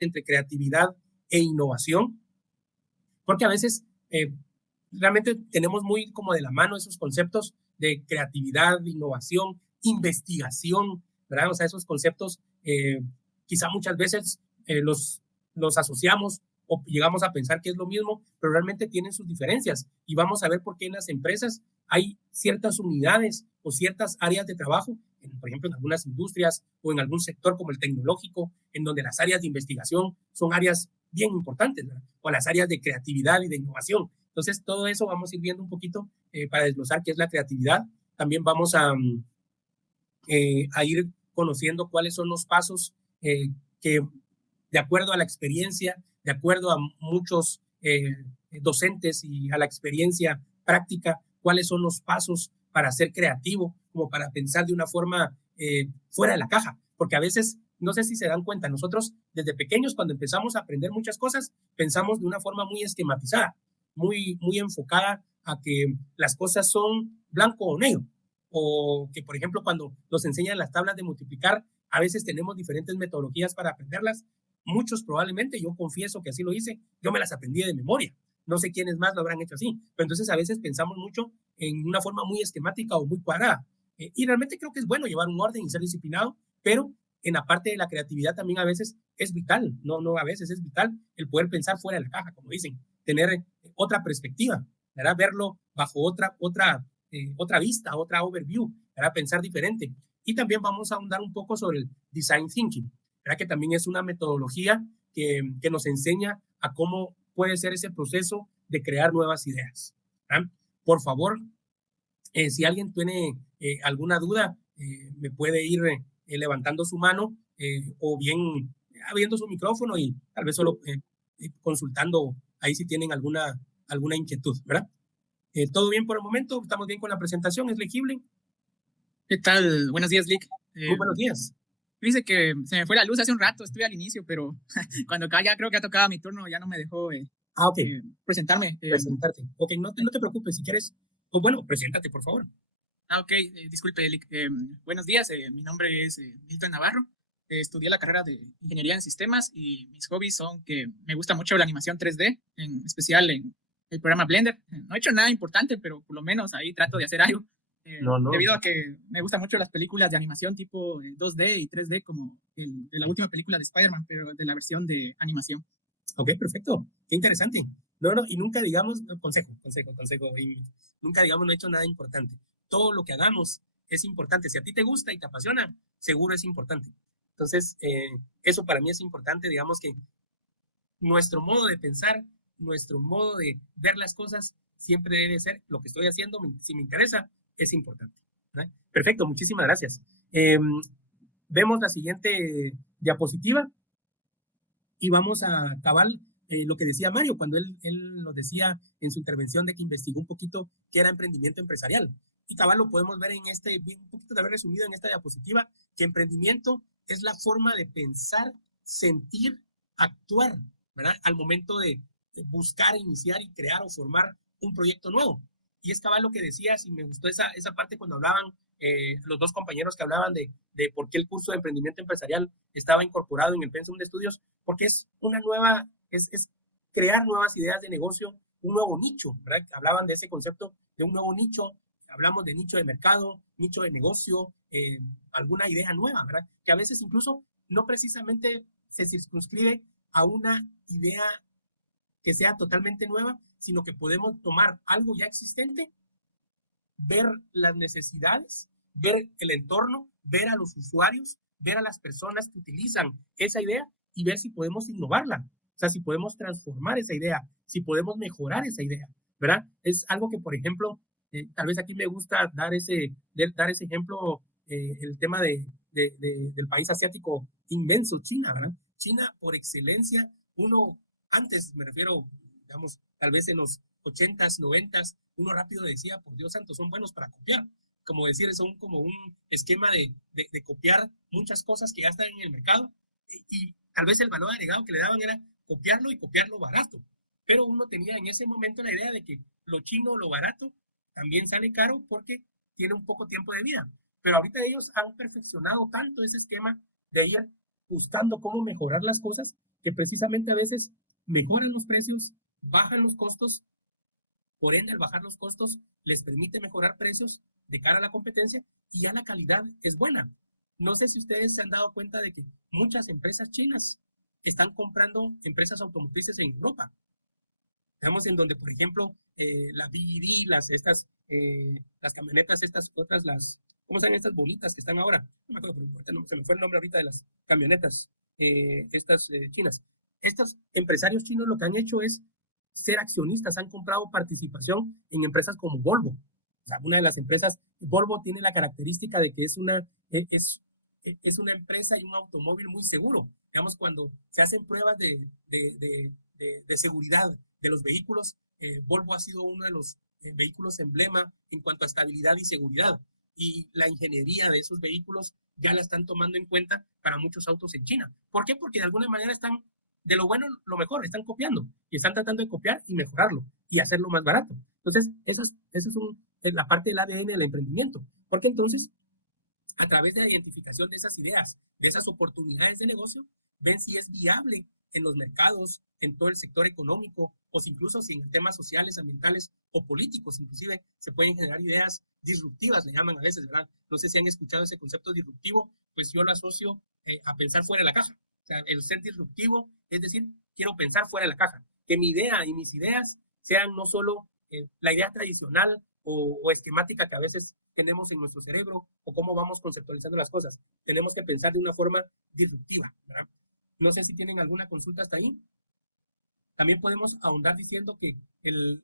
entre creatividad e innovación, porque a veces realmente tenemos muy como de la mano esos conceptos de creatividad, innovación, investigación, ¿verdad? O sea, esos conceptos quizá muchas veces los asociamos o llegamos a pensar que es lo mismo, pero realmente tienen sus diferencias. Y vamos a ver por qué en las empresas hay ciertas unidades o ciertas áreas de trabajo, por ejemplo, en algunas industrias o en algún sector como el tecnológico, en donde las áreas de investigación son áreas bien importantes, ¿verdad? O las áreas de creatividad y de innovación. Entonces, todo eso vamos a ir viendo un poquito para desglosar qué es la creatividad. También vamos a ir conociendo cuáles son los pasos que, de acuerdo a la experiencia, de acuerdo a muchos docentes y a la experiencia práctica, cuáles son los pasos para ser creativo, como para pensar de una forma fuera de la caja. Porque a veces, no sé si se dan cuenta, nosotros desde pequeños, cuando empezamos a aprender muchas cosas, pensamos de una forma muy esquematizada, muy enfocada a que las cosas son blanco o negro. O que, por ejemplo, cuando nos enseñan las tablas de multiplicar, a veces tenemos diferentes metodologías para aprenderlas. Muchos probablemente, yo confieso que así lo hice, yo me las aprendí de memoria. No sé quiénes más lo habrán hecho así, pero entonces a veces pensamos mucho en una forma muy esquemática o muy cuadrada. Y realmente creo que es bueno llevar un orden y ser disciplinado, pero en la parte de la creatividad también a veces es vital, no a veces es vital el poder pensar fuera de la caja, como dicen, tener otra perspectiva, ¿verdad? Verlo bajo otra vista, otra overview, ¿verdad? Pensar diferente. Y también vamos a ahondar un poco sobre el design thinking, ¿verdad? Que también es una metodología que nos enseña a cómo puede ser ese proceso de crear nuevas ideas, ¿verdad? Por favor, si alguien tiene alguna duda, me puede ir levantando su mano o bien abriendo su micrófono y tal vez solo consultando ahí si tienen alguna inquietud, ¿verdad? ¿Todo bien por el momento? ¿Estamos bien con la presentación? ¿Es legible? ¿Qué tal? Buenos días, Lick. Muy buenos días. Dice que se me fue la luz hace un rato, estuve al inicio, pero cuando acá ya creo que ha tocado mi turno, ya no me dejó Okay. Presentarme. Presentarte. Ok, no te preocupes, si quieres, o bueno, preséntate, por favor. Ok, disculpe, Lick. Buenos días, mi nombre es Milton Navarro. Estudié la carrera de Ingeniería en Sistemas y mis hobbies son que me gusta mucho la animación 3D, en especial en el programa Blender. No he hecho nada importante, pero por lo menos ahí trato de hacer algo. No. Debido a que me gustan mucho las películas de animación tipo 2D y 3D, como de la última película de Spider-Man, pero de la versión de animación. Ok, perfecto. Qué interesante. No, y nunca digamos, consejo, y nunca digamos no he hecho nada importante. Todo lo que hagamos es importante. Si a ti te gusta y te apasiona, seguro es importante. Entonces, eso para mí es importante, digamos que nuestro modo de pensar, nuestro modo de ver las cosas, siempre debe ser lo que estoy haciendo, si me interesa, es importante. ¿Verdad? Perfecto, muchísimas gracias. Vemos la siguiente diapositiva y vamos a acabar lo que decía Mario cuando él nos decía en su intervención de que investigó un poquito qué era emprendimiento empresarial. Y cabal lo podemos ver en un poquito de haber resumido en esta diapositiva, que emprendimiento es la forma de pensar, sentir, actuar, ¿verdad? Al momento de buscar, iniciar y crear o formar un proyecto nuevo. Y es cabal lo que decías, y me gustó esa parte cuando hablaban los dos compañeros que hablaban de por qué el curso de emprendimiento empresarial estaba incorporado en el pensum de estudios, porque es es crear nuevas ideas de negocio, un nuevo nicho, ¿verdad? Hablaban de ese concepto de un nuevo nicho, hablamos de nicho de mercado, nicho de negocio, alguna idea nueva, ¿verdad? Que a veces incluso no precisamente se circunscribe a una idea que sea totalmente nueva, sino que podemos tomar algo ya existente, ver las necesidades, ver el entorno, ver a los usuarios, ver a las personas que utilizan esa idea y ver si podemos innovarla. O sea, si podemos transformar esa idea, si podemos mejorar esa idea, ¿verdad? Es algo que, por ejemplo, tal vez aquí me gusta dar ese ejemplo, el tema del país asiático inmenso, China, ¿verdad? China, por excelencia, antes me refiero, digamos, tal vez en los 80s, 90s, uno rápido decía, por Dios santo, son buenos para copiar. Como decir, son como un esquema de copiar muchas cosas que ya están en el mercado y tal vez el valor agregado que le daban era copiarlo y copiarlo barato. Pero uno tenía en ese momento la idea de que lo chino, lo barato, también sale caro porque tiene un poco tiempo de vida. Pero ahorita ellos han perfeccionado tanto ese esquema de ir buscando cómo mejorar las cosas que precisamente a veces mejoran los precios, bajan los costos, por ende al bajar los costos les permite mejorar precios de cara a la competencia y ya la calidad es buena. No sé si ustedes se han dado cuenta de que muchas empresas chinas están comprando empresas automotrices en Europa. Digamos, en donde, por ejemplo, la BYD, las camionetas, estas otras, ¿cómo se llaman estas bonitas que están ahora? No me acuerdo, pero se me fue el nombre ahorita de las camionetas chinas. Estos empresarios chinos lo que han hecho es ser accionistas, han comprado participación en empresas como Volvo. O sea, una de las empresas, Volvo tiene la característica de que es una empresa y un automóvil muy seguro. Digamos, cuando se hacen pruebas de seguridad de los vehículos, Volvo ha sido uno de los vehículos emblema en cuanto a estabilidad y seguridad. Y la ingeniería de esos vehículos ya la están tomando en cuenta para muchos autos en China. ¿Por qué? Porque de alguna manera están de lo bueno lo mejor, están copiando y están tratando de copiar y mejorarlo y hacerlo más barato. Entonces, esa es la parte del ADN del emprendimiento. Porque entonces, a través de la identificación de esas ideas, de esas oportunidades de negocio, ven si es viable en los mercados, en todo el sector económico, o si incluso si en temas sociales, ambientales o políticos, inclusive se pueden generar ideas disruptivas, le llaman a veces, ¿verdad? No sé si han escuchado ese concepto disruptivo, pues yo lo asocio a pensar fuera de la caja. O sea, el ser disruptivo es decir, quiero pensar fuera de la caja, que mi idea y mis ideas sean no solo la idea tradicional o esquemática que a veces tenemos en nuestro cerebro o cómo vamos conceptualizando las cosas. Tenemos que pensar de una forma disruptiva, ¿verdad? No sé si tienen alguna consulta hasta ahí. También podemos ahondar diciendo que el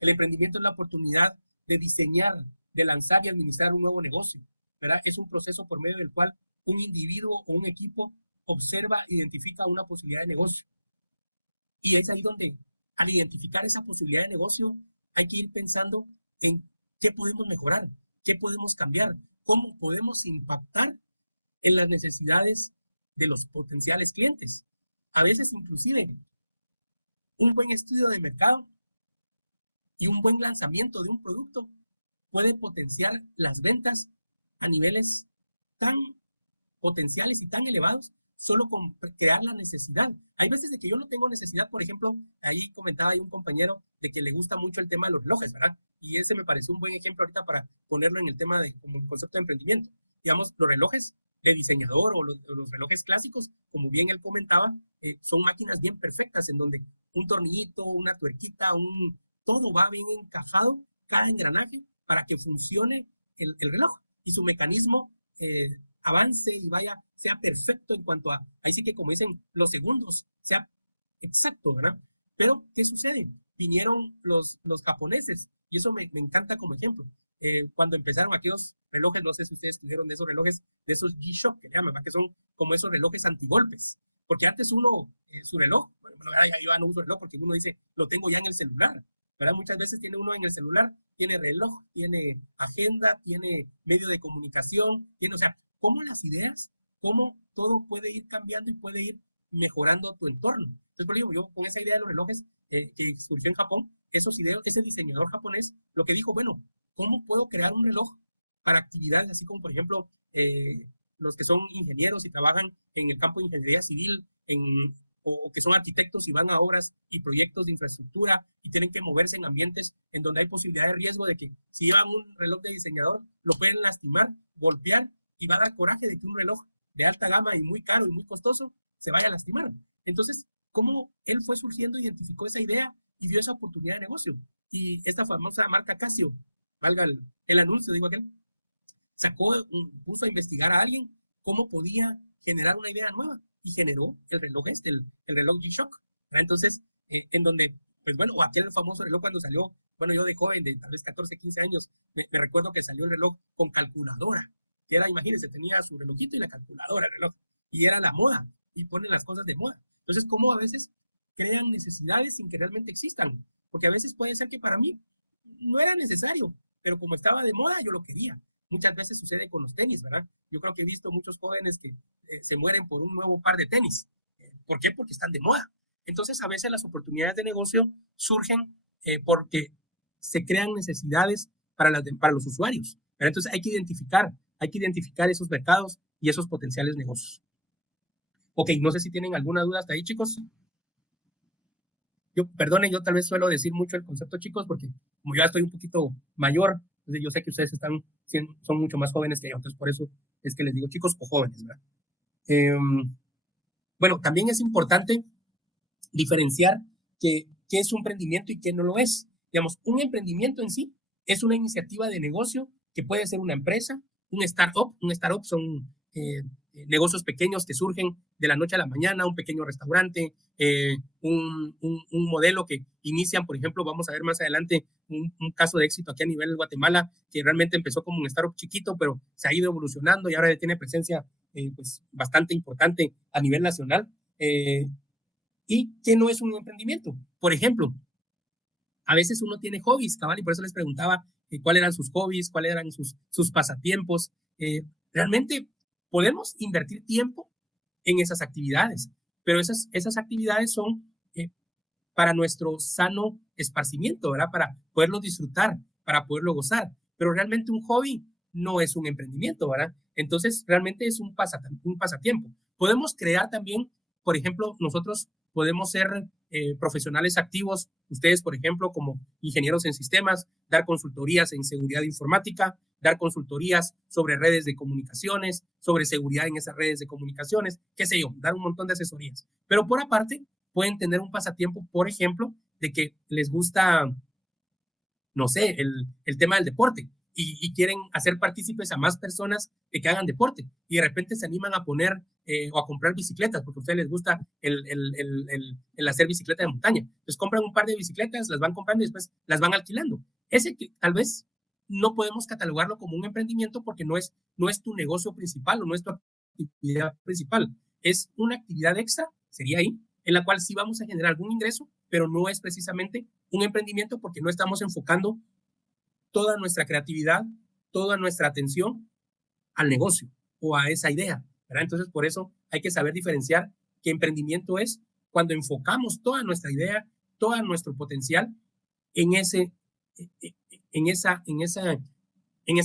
emprendimiento es la oportunidad de diseñar, de lanzar y administrar un nuevo negocio, ¿verdad? Es un proceso por medio del cual un individuo o un equipo observa, identifica una posibilidad de negocio. Y es ahí donde, al identificar esa posibilidad de negocio, hay que ir pensando en qué podemos mejorar, qué podemos cambiar, cómo podemos impactar en las necesidades de los potenciales clientes. A veces, inclusive, un buen estudio de mercado y un buen lanzamiento de un producto puede potenciar las ventas a niveles tan potenciales y tan elevados solo con crear la necesidad. Hay veces de que yo no tengo necesidad, por ejemplo, ahí comentaba ahí un compañero de que le gusta mucho el tema de los relojes, ¿verdad? Y ese me pareció un buen ejemplo ahorita para ponerlo en el tema de como el concepto de emprendimiento. Digamos, los relojes de diseñador o los relojes clásicos, como bien él comentaba, son máquinas bien perfectas en donde un tornillito, una tuerquita, todo va bien encajado, cada engranaje, para que funcione el reloj y su mecanismo avance y sea perfecto en cuanto a, ahí sí que como dicen, los segundos, sea exacto, ¿verdad? Pero, ¿qué sucede? Vinieron los japoneses y eso me encanta como ejemplo. Cuando empezaron aquellos relojes, no sé si ustedes tuvieron de esos relojes, de esos G-Shock, que llaman, que son como esos relojes antigolpes. Porque antes uno, su reloj, bueno, yo no uso reloj porque uno dice, lo tengo ya en el celular, ¿verdad? Muchas veces tiene uno en el celular, tiene reloj, tiene agenda, tiene medio de comunicación, o sea, cómo las ideas, cómo todo puede ir cambiando y puede ir mejorando tu entorno. Entonces, por ejemplo, yo con esa idea de los relojes que surgió en Japón, ese diseñador japonés lo que dijo, bueno, ¿cómo puedo crear un reloj para actividades así como, por ejemplo, los que son ingenieros y trabajan en el campo de ingeniería civil, o que son arquitectos y van a obras y proyectos de infraestructura y tienen que moverse en ambientes en donde hay posibilidad de riesgo de que si llevan un reloj de diseñador, lo pueden lastimar, golpear y va a dar coraje de que un reloj de alta gama y muy caro y muy costoso se vaya a lastimar. Entonces, ¿cómo él fue surgiendo, identificó esa idea y vio esa oportunidad de negocio? Y esta famosa marca Casio, valga el anuncio, digo aquel, puso a investigar a alguien cómo podía generar una idea nueva y generó el reloj el reloj G-Shock. Entonces, en donde, pues bueno, o aquel famoso reloj cuando salió, bueno, yo de joven, de tal vez 14, 15 años, me recuerdo que salió el reloj con calculadora, que era, imagínense, tenía su relojito y la calculadora, el reloj, y era la moda, y ponen las cosas de moda. Entonces, ¿cómo a veces crean necesidades sin que realmente existan? Porque a veces puede ser que para mí no era necesario, pero como estaba de moda, yo lo quería. Muchas veces sucede con los tenis, ¿verdad? Yo creo que he visto muchos jóvenes que se mueren por un nuevo par de tenis. ¿Por qué? Porque están de moda. Entonces, a veces las oportunidades de negocio surgen porque se crean necesidades para los usuarios. ¿Verdad? Entonces, hay que identificar esos mercados y esos potenciales negocios. Ok, no sé si tienen alguna duda hasta ahí, chicos. Perdonen, yo tal vez suelo decir mucho el concepto, chicos, porque como yo ya estoy un poquito mayor, entonces yo sé que ustedes son mucho más jóvenes que yo, entonces por eso es que les digo chicos o jóvenes, ¿verdad? Bueno, también es importante diferenciar qué es un emprendimiento y qué no lo es. Digamos, un emprendimiento en sí es una iniciativa de negocio que puede ser una empresa, un startup. Un startup son negocios pequeños que surgen de la noche a la mañana, un pequeño restaurante, un modelo que inician, por ejemplo, vamos a ver más adelante un caso de éxito aquí a nivel de Guatemala, que realmente empezó como un startup chiquito, pero se ha ido evolucionando y ahora tiene presencia pues, bastante importante a nivel nacional. ¿Y qué no es un emprendimiento? Por ejemplo, a veces uno tiene hobbies, cabal, y por eso les preguntaba cuáles eran sus hobbies, cuáles eran sus pasatiempos. Realmente podemos invertir tiempo en esas actividades, pero esas actividades son para nuestro sano esparcimiento, ¿verdad? Para poderlo disfrutar, para poderlo gozar. Pero realmente un hobby no es un emprendimiento, ¿verdad? Entonces, realmente es un pasatiempo. Podemos crear también, por ejemplo, nosotros podemos ser profesionales activos, ustedes, por ejemplo, como ingenieros en sistemas, dar consultorías en seguridad informática, dar consultorías sobre redes de comunicaciones, sobre seguridad en esas redes de comunicaciones, qué sé yo, dar un montón de asesorías. Pero por aparte, pueden tener un pasatiempo, por ejemplo, de que les gusta, no sé, el tema del deporte y quieren hacer partícipes a más personas de que hagan deporte y de repente se animan a poner o a comprar bicicletas porque a ustedes les gusta el hacer bicicleta de montaña. Entonces compran un par de bicicletas, las van comprando y después las van alquilando. Ese que tal vez no podemos catalogarlo como un emprendimiento porque no es tu negocio principal o no es tu actividad principal. Es una actividad extra, sería ahí, en la cual sí vamos a generar algún ingreso, pero no es precisamente un emprendimiento porque no estamos enfocando toda nuestra creatividad, toda nuestra atención al negocio o a esa idea, ¿verdad? Entonces, por eso hay que saber diferenciar qué emprendimiento es cuando enfocamos toda nuestra idea, todo nuestro potencial en esa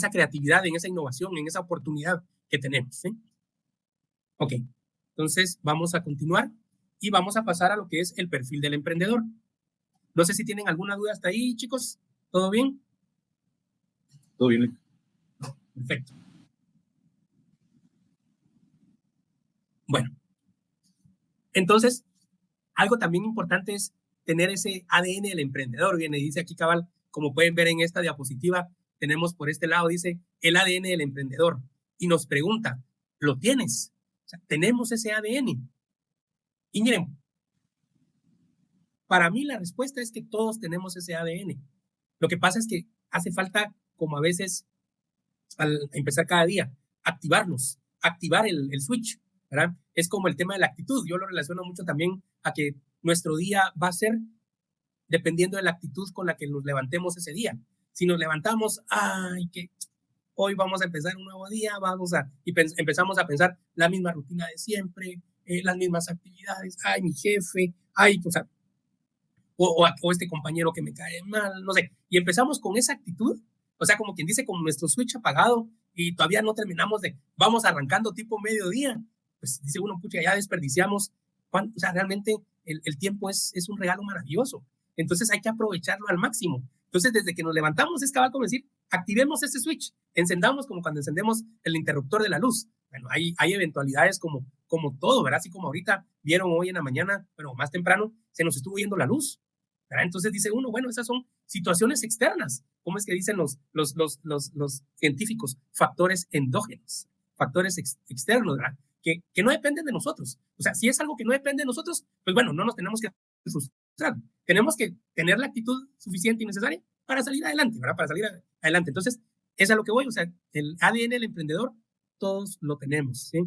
creatividad, en esa innovación, en esa oportunidad que tenemos, ¿sí? Ok, entonces vamos a continuar y vamos a pasar a lo que es el perfil del emprendedor. No sé si tienen alguna duda hasta ahí, chicos. ¿Todo bien? Todo bien. Perfecto. Bueno, entonces, algo también importante es tener ese ADN del emprendedor. Viene, dice aquí cabal, como pueden ver en esta diapositiva, tenemos por este lado, dice el ADN del emprendedor. Y nos pregunta, ¿lo tienes? O sea, tenemos ese ADN. Y miren, para mí la respuesta es que todos tenemos ese ADN. Lo que pasa es que hace falta, como a veces, al empezar cada día, activarnos, activar el switch, ¿verdad? Es como el tema de la actitud. Yo lo relaciono mucho también a que nuestro día va a ser dependiendo de la actitud con la que nos levantemos ese día. Si nos levantamos, ay, que hoy vamos a empezar un nuevo día, empezamos a pensar la misma rutina de siempre, las mismas actividades, ay, mi jefe, ay, o sea, o este compañero que me cae mal, no sé, y empezamos con esa actitud, o sea, como quien dice, con nuestro switch apagado y todavía no terminamos vamos arrancando tipo mediodía, pues dice uno, pucha, ya desperdiciamos, o sea, realmente el tiempo es un regalo maravilloso, entonces hay que aprovecharlo al máximo. Entonces, desde que nos levantamos, es cabal como decir, activemos ese switch, encendamos como cuando encendemos el interruptor de la luz. Bueno, hay eventualidades como todo, ¿verdad? Así como ahorita vieron hoy en la mañana, pero más temprano, se nos estuvo yendo la luz, ¿verdad? Entonces dice uno, bueno, esas son situaciones externas. ¿Cómo es que dicen los científicos? Factores endógenos, factores externos, ¿verdad? Que no dependen de nosotros. O sea, si es algo que no depende de nosotros, pues bueno, no nos tenemos que frustrar. Tenemos que tener la actitud suficiente y necesaria para salir adelante, ¿verdad? Para salir adelante. Entonces, es a lo que voy. O sea, el ADN del emprendedor, todos lo tenemos, ¿sí?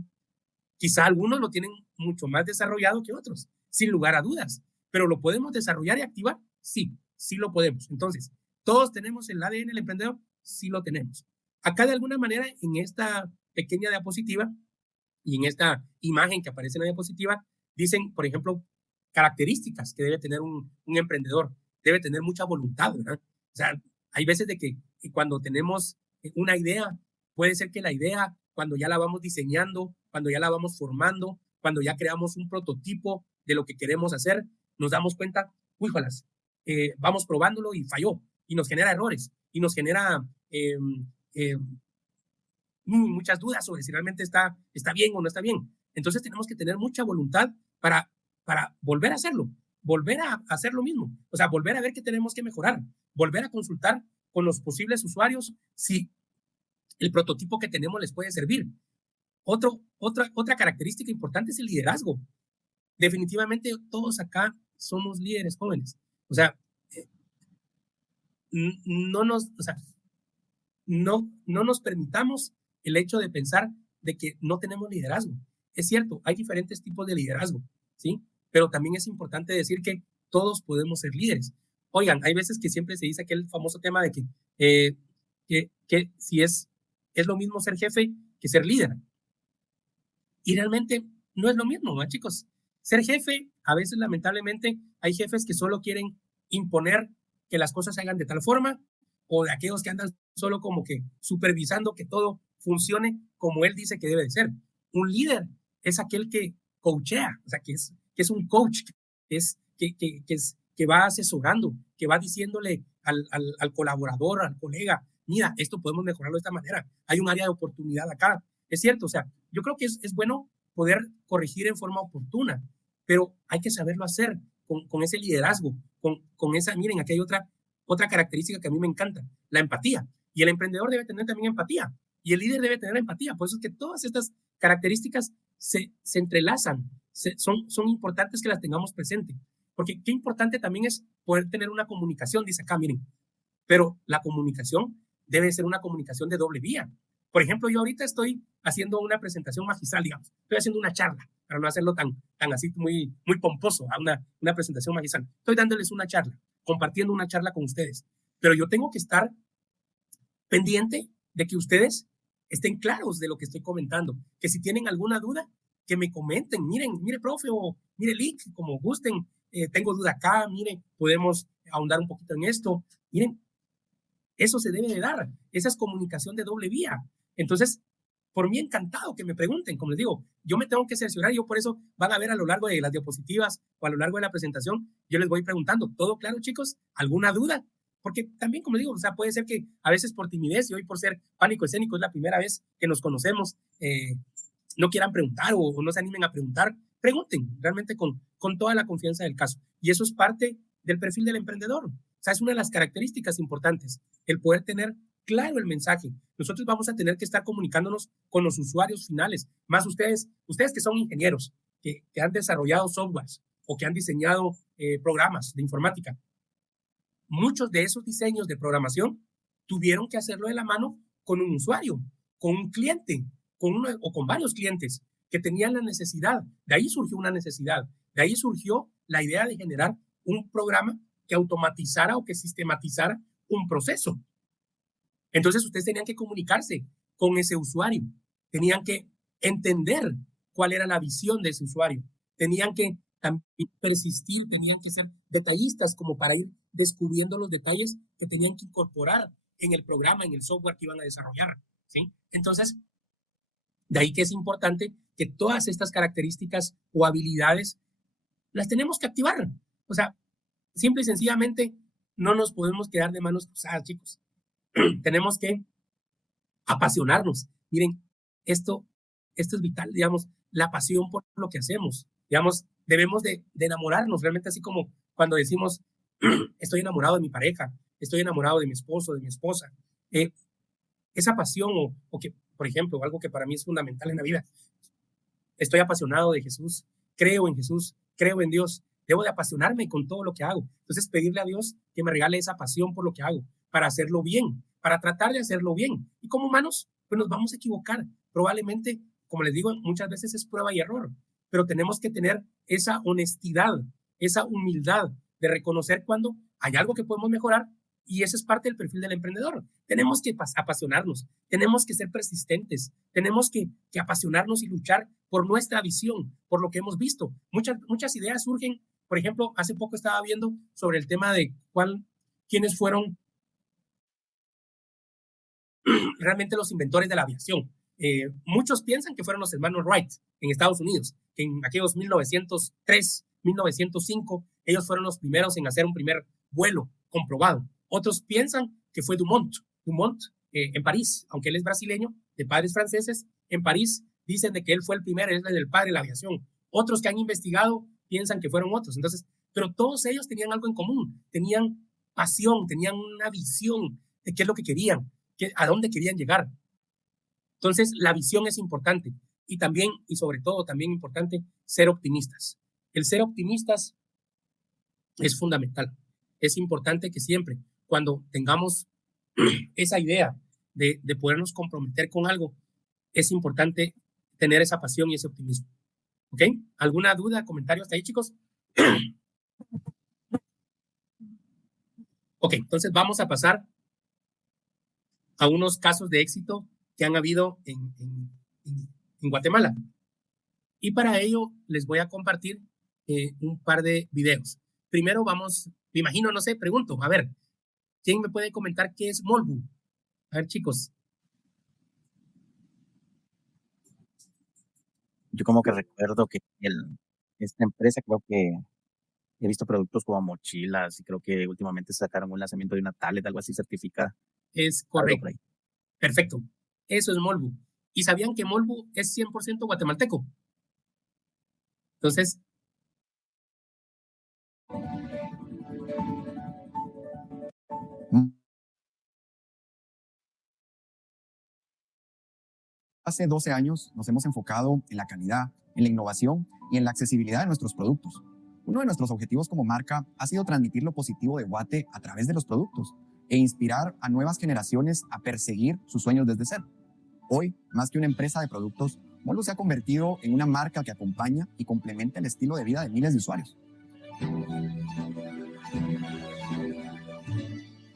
Quizá algunos lo tienen mucho más desarrollado que otros, sin lugar a dudas, pero ¿lo podemos desarrollar y activar? Sí, sí lo podemos. Entonces, ¿todos tenemos el ADN del emprendedor? Sí lo tenemos. Acá de alguna manera, en esta pequeña diapositiva y en esta imagen que aparece en la diapositiva, dicen, por ejemplo, características que debe tener un emprendedor. Debe tener mucha voluntad, ¿verdad? O sea, hay veces de que cuando tenemos una idea, puede ser que la idea, cuando ya la vamos diseñando, cuando ya la vamos formando, cuando ya creamos un prototipo de lo que queremos hacer, nos damos cuenta, híjolas, vamos probándolo y falló, y nos genera errores, y nos genera muchas dudas sobre si realmente está bien o no está bien. Entonces tenemos que tener mucha voluntad para volver a hacerlo, volver a hacer lo mismo, o sea, volver a ver qué tenemos que mejorar, volver a consultar con los posibles usuarios si el prototipo que tenemos les puede servir. Otra característica importante es el liderazgo. Definitivamente todos acá somos líderes jóvenes. O sea, no nos permitamos el hecho de pensar de que no tenemos liderazgo. Es cierto, hay diferentes tipos de liderazgo, ¿sí? Pero también es importante decir que todos podemos ser líderes. Oigan, hay veces que siempre se dice aquel famoso tema de que si es lo mismo ser jefe que ser líder. Y realmente no es lo mismo, ¿no, chicos? Ser jefe, a veces lamentablemente hay jefes que solo quieren imponer que las cosas se hagan de tal forma, o de aquellos que andan solo como que supervisando que todo funcione como él dice que debe de ser. Un líder es aquel que coachea, o sea, que es un coach, que va asesorando, que va diciéndole al colaborador, al colega, mira, esto podemos mejorarlo de esta manera, hay un área de oportunidad acá. Es cierto, o sea, yo creo que es bueno poder corregir en forma oportuna, pero hay que saberlo hacer con ese liderazgo, con esa, miren, aquí hay otra característica que a mí me encanta, la empatía. Y el emprendedor debe tener también empatía, y el líder debe tener empatía. Por eso es que todas estas características se entrelazan, son importantes que las tengamos presentes. Porque qué importante también es poder tener una comunicación, dice acá, miren, pero la comunicación debe ser una comunicación de doble vía. Por ejemplo, yo ahorita estoy haciendo una presentación magistral, digamos, estoy haciendo una charla, para no hacerlo tan así muy pomposo, a una presentación magistral. Estoy dándoles una charla, compartiendo una charla con ustedes, pero yo tengo que estar pendiente de que ustedes estén claros de lo que estoy comentando, que si tienen alguna duda, que me comenten, mire, profe, o mire, Lick, como gusten, tengo duda acá, mire, podemos ahondar un poquito en esto, miren, eso se debe de dar, esa es comunicación de doble vía. Entonces, por mí encantado que me pregunten, como les digo, yo me tengo que cerciorar, yo por eso van a ver a lo largo de las diapositivas o a lo largo de la presentación, yo les voy preguntando, ¿todo claro, chicos? ¿Alguna duda? Porque también, como les digo, o sea, puede ser que a veces por timidez y hoy por ser pánico escénico es la primera vez que nos conocemos, no quieran preguntar o no se animen a preguntar, pregunten realmente con toda la confianza del caso. Y eso es parte del perfil del emprendedor. O sea, es una de las características importantes, el poder tener claro el mensaje. Nosotros vamos a tener que estar comunicándonos con los usuarios finales, más ustedes que son ingenieros, que han desarrollado softwares o que han diseñado programas de informática. Muchos de esos diseños de programación tuvieron que hacerlo de la mano con un usuario, con un cliente, o con varios clientes que tenían la necesidad. De ahí surgió una necesidad. De ahí surgió la idea de generar un programa que automatizara o que sistematizara un proceso. Entonces ustedes tenían que comunicarse con ese usuario, tenían que entender cuál era la visión de ese usuario, tenían que también persistir, tenían que ser detallistas como para ir descubriendo los detalles que tenían que incorporar en el programa, en el software que iban a desarrollar, ¿sí? Entonces, de ahí que es importante que todas estas características o habilidades las tenemos que activar. O sea, simple y sencillamente no nos podemos quedar de manos cruzadas, chicos. Tenemos que apasionarnos. Miren, esto es vital, digamos, la pasión por lo que hacemos. Digamos, debemos de enamorarnos, realmente así como cuando decimos, estoy enamorado de mi pareja, estoy enamorado de mi esposo, de mi esposa. Esa pasión o que, por ejemplo, algo que para mí es fundamental en la vida, estoy apasionado de Jesús, creo en Jesús, creo en Dios, debo de apasionarme con todo lo que hago. Entonces, pedirle a Dios que me regale esa pasión por lo que hago, para hacerlo bien, para tratar de hacerlo bien. Y como humanos, pues nos vamos a equivocar. Probablemente, como les digo, muchas veces es prueba y error, pero tenemos que tener esa honestidad, esa humildad de reconocer cuando hay algo que podemos mejorar, y ese es parte del perfil del emprendedor. Tenemos que apasionarnos, tenemos que ser persistentes, tenemos que apasionarnos y luchar por nuestra visión, por lo que hemos visto. Muchas ideas surgen. Por ejemplo, hace poco estaba viendo sobre el tema de quiénes fueron realmente los inventores de la aviación. Muchos piensan que fueron los hermanos Wright en Estados Unidos, que en aquellos 1903, 1905, ellos fueron los primeros en hacer un primer vuelo comprobado. Otros piensan que fue Dumont en París, aunque él es brasileño, de padres franceses. En París dicen de que él fue el primero, él es el padre de la aviación. Otros que han investigado piensan que fueron otros. Entonces, pero todos ellos tenían algo en común, tenían pasión, tenían una visión de qué es lo que querían, a dónde querían llegar. Entonces, la visión es importante y también, y sobre todo, también importante, ser optimistas. El ser optimistas es fundamental. Es importante que siempre, cuando tengamos esa idea de podernos comprometer con algo, es importante tener esa pasión y ese optimismo. ¿Ok? ¿Alguna duda, comentario hasta ahí, chicos? Ok, entonces vamos a pasar a unos casos de éxito que han habido en Guatemala. Y para ello les voy a compartir un par de videos. Primero vamos, me imagino, no sé, pregunto, a ver, ¿quién me puede comentar qué es Molbu? A ver, chicos. Yo como que recuerdo que esta empresa, creo que he visto productos como mochilas y creo que últimamente sacaron un lanzamiento de una tablet, algo así certificada. Es correcto. Perfecto. Eso es Molbu. ¿Y sabían que Molbu es 100% guatemalteco? Entonces, Hace 12 años nos hemos enfocado en la calidad, en la innovación y en la accesibilidad de nuestros productos. Uno de nuestros objetivos como marca ha sido transmitir lo positivo de Guate a través de los productos e inspirar a nuevas generaciones a perseguir sus sueños desde cero. Hoy, más que una empresa de productos, Molbu se ha convertido en una marca que acompaña y complementa el estilo de vida de miles de usuarios.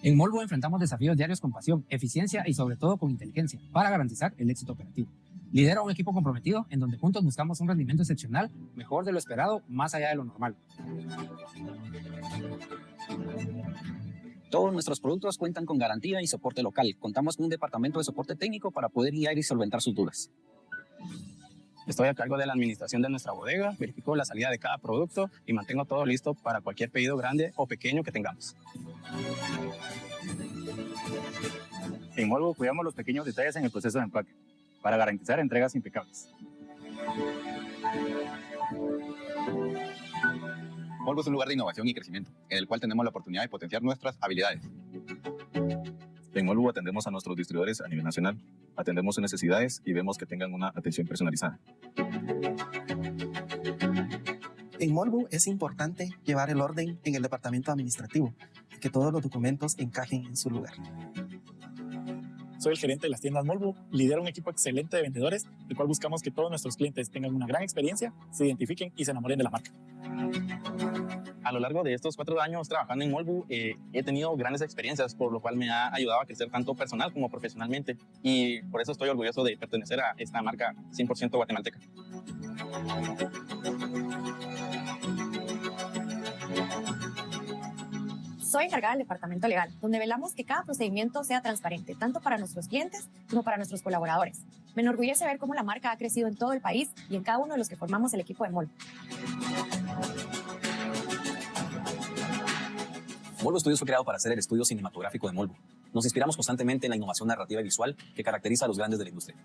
En Molbu enfrentamos desafíos diarios con pasión, eficiencia y sobre todo con inteligencia para garantizar el éxito operativo. Lidero un equipo comprometido en donde juntos buscamos un rendimiento excepcional, mejor de lo esperado, más allá de lo normal. Todos nuestros productos cuentan con garantía y soporte local. Contamos con un departamento de soporte técnico para poder guiar y solventar sus dudas. Estoy a cargo de la administración de nuestra bodega, verifico la salida de cada producto y mantengo todo listo para cualquier pedido grande o pequeño que tengamos. En Molbu cuidamos los pequeños detalles en el proceso de empaque para garantizar entregas impecables. Molbu es un lugar de innovación y crecimiento, en el cual tenemos la oportunidad de potenciar nuestras habilidades. En Molbu atendemos a nuestros distribuidores a nivel nacional, atendemos sus necesidades y vemos que tengan una atención personalizada. En Molbu es importante llevar el orden en el departamento administrativo, que todos los documentos encajen en su lugar. Soy el gerente de las tiendas Molbu, lidero un equipo excelente de vendedores, el cual buscamos que todos nuestros clientes tengan una gran experiencia, se identifiquen y se enamoren de la marca. A lo largo de estos 4 años trabajando en Molbu, he tenido grandes experiencias, por lo cual me ha ayudado a crecer tanto personal como profesionalmente. Y por eso estoy orgulloso de pertenecer a esta marca 100% guatemalteca. Soy encargada del departamento legal, donde velamos que cada procedimiento sea transparente, tanto para nuestros clientes como para nuestros colaboradores. Me enorgullece ver cómo la marca ha crecido en todo el país y en cada uno de los que formamos el equipo de Molbu. Molbu Studios fue creado para hacer el estudio cinematográfico de Molbu. Nos inspiramos constantemente en la innovación narrativa y visual que caracteriza a los grandes de la industria.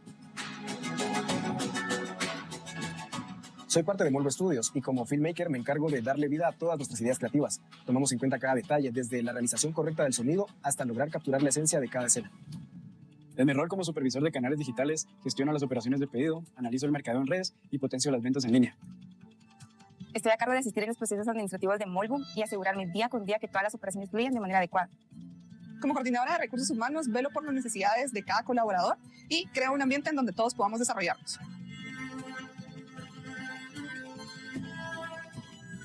Soy parte de Molbu Studios y como filmmaker me encargo de darle vida a todas nuestras ideas creativas. Tomamos en cuenta cada detalle, desde la realización correcta del sonido hasta lograr capturar la esencia de cada escena. En mi rol como supervisor de canales digitales, gestiono las operaciones de pedido, analizo el mercado en redes y potencio las ventas en línea. Estoy a cargo de asistir en los procesos administrativos de Molbu y asegurarme día con día que todas las operaciones fluyan de manera adecuada. Como coordinadora de recursos humanos, velo por las necesidades de cada colaborador y creo un ambiente en donde todos podamos desarrollarnos.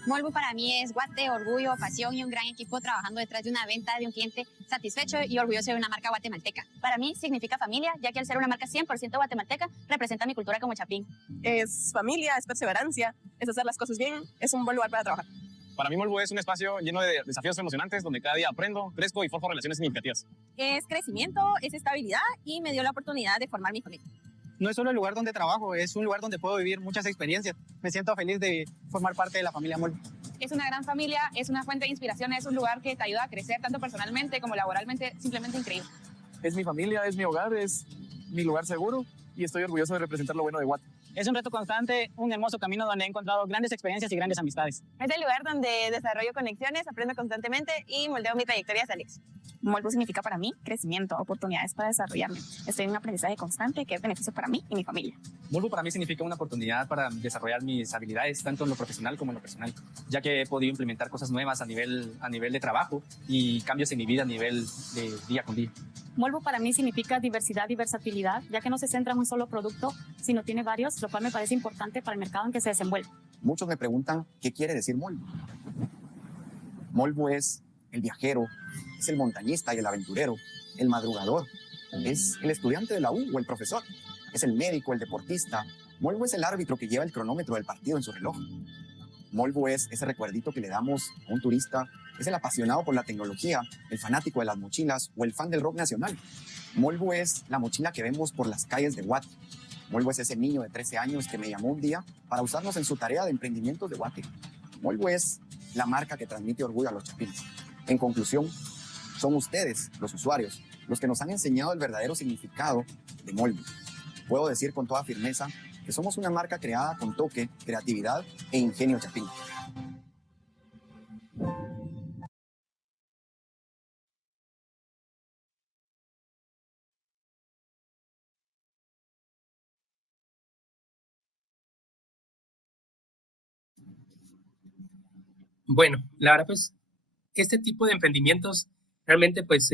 Molbu para mí es Guate, orgullo, pasión y un gran equipo trabajando detrás de una venta de un cliente satisfecho y orgulloso de una marca guatemalteca. Para mí significa familia, ya que al ser una marca 100% guatemalteca, representa mi cultura como chapín. Es familia, es perseverancia, es hacer las cosas bien, es un buen lugar para trabajar. Para mí Molbu es un espacio lleno de desafíos emocionantes donde cada día aprendo, crezco y forjo relaciones significativas. Es crecimiento, es estabilidad y me dio la oportunidad de formar mi familia. no es solo el lugar donde trabajo, es un lugar donde puedo vivir muchas experiencias. Me siento feliz de formar parte de la familia Molbu. Es una gran familia, es una fuente de inspiración, es un lugar que te ayuda a crecer tanto personalmente como laboralmente, simplemente increíble. Es mi familia, es mi hogar, es mi lugar seguro y estoy orgulloso de representar lo bueno de Guate. Es un reto constante, un hermoso camino donde he encontrado grandes experiencias y grandes amistades. Es el lugar donde desarrollo conexiones, aprendo constantemente y moldeo mi trayectoria hacia el éxito. Molbu significa para mí crecimiento, oportunidades para desarrollarme. Estoy en un aprendizaje constante que es beneficio para mí y mi familia. Molbu para mí significa una oportunidad para desarrollar mis habilidades, tanto en lo profesional como en lo personal, ya que he podido implementar cosas nuevas a nivel de trabajo y cambios en mi vida a nivel de día con día. Molbu para mí significa diversidad y versatilidad, ya que no se centra en un solo producto, sino tiene varios, lo cual me parece importante para el mercado en que se desenvuelve. Muchos me preguntan qué quiere decir Molbu. Molbu es el viajero, es el montañista y el aventurero, el madrugador, es el estudiante de la U o el profesor, es el médico, el deportista. Molbu es el árbitro que lleva el cronómetro del partido en su reloj. Molbu es ese recuerdito que le damos a un turista, es el apasionado por la tecnología, el fanático de las mochilas o el fan del rock nacional. Molbu es la mochila que vemos por las calles de Guate. Molbu es ese niño de 13 años que me llamó un día para usarnos en su tarea de emprendimientos de Guate. Molbu es la marca que transmite orgullo a los chapines. En conclusión, son ustedes, los usuarios, los que nos han enseñado el verdadero significado de Molbu. Puedo decir con toda firmeza que somos una marca creada con toque, creatividad e ingenio chapín. Bueno, la verdad pues este tipo de emprendimientos realmente pues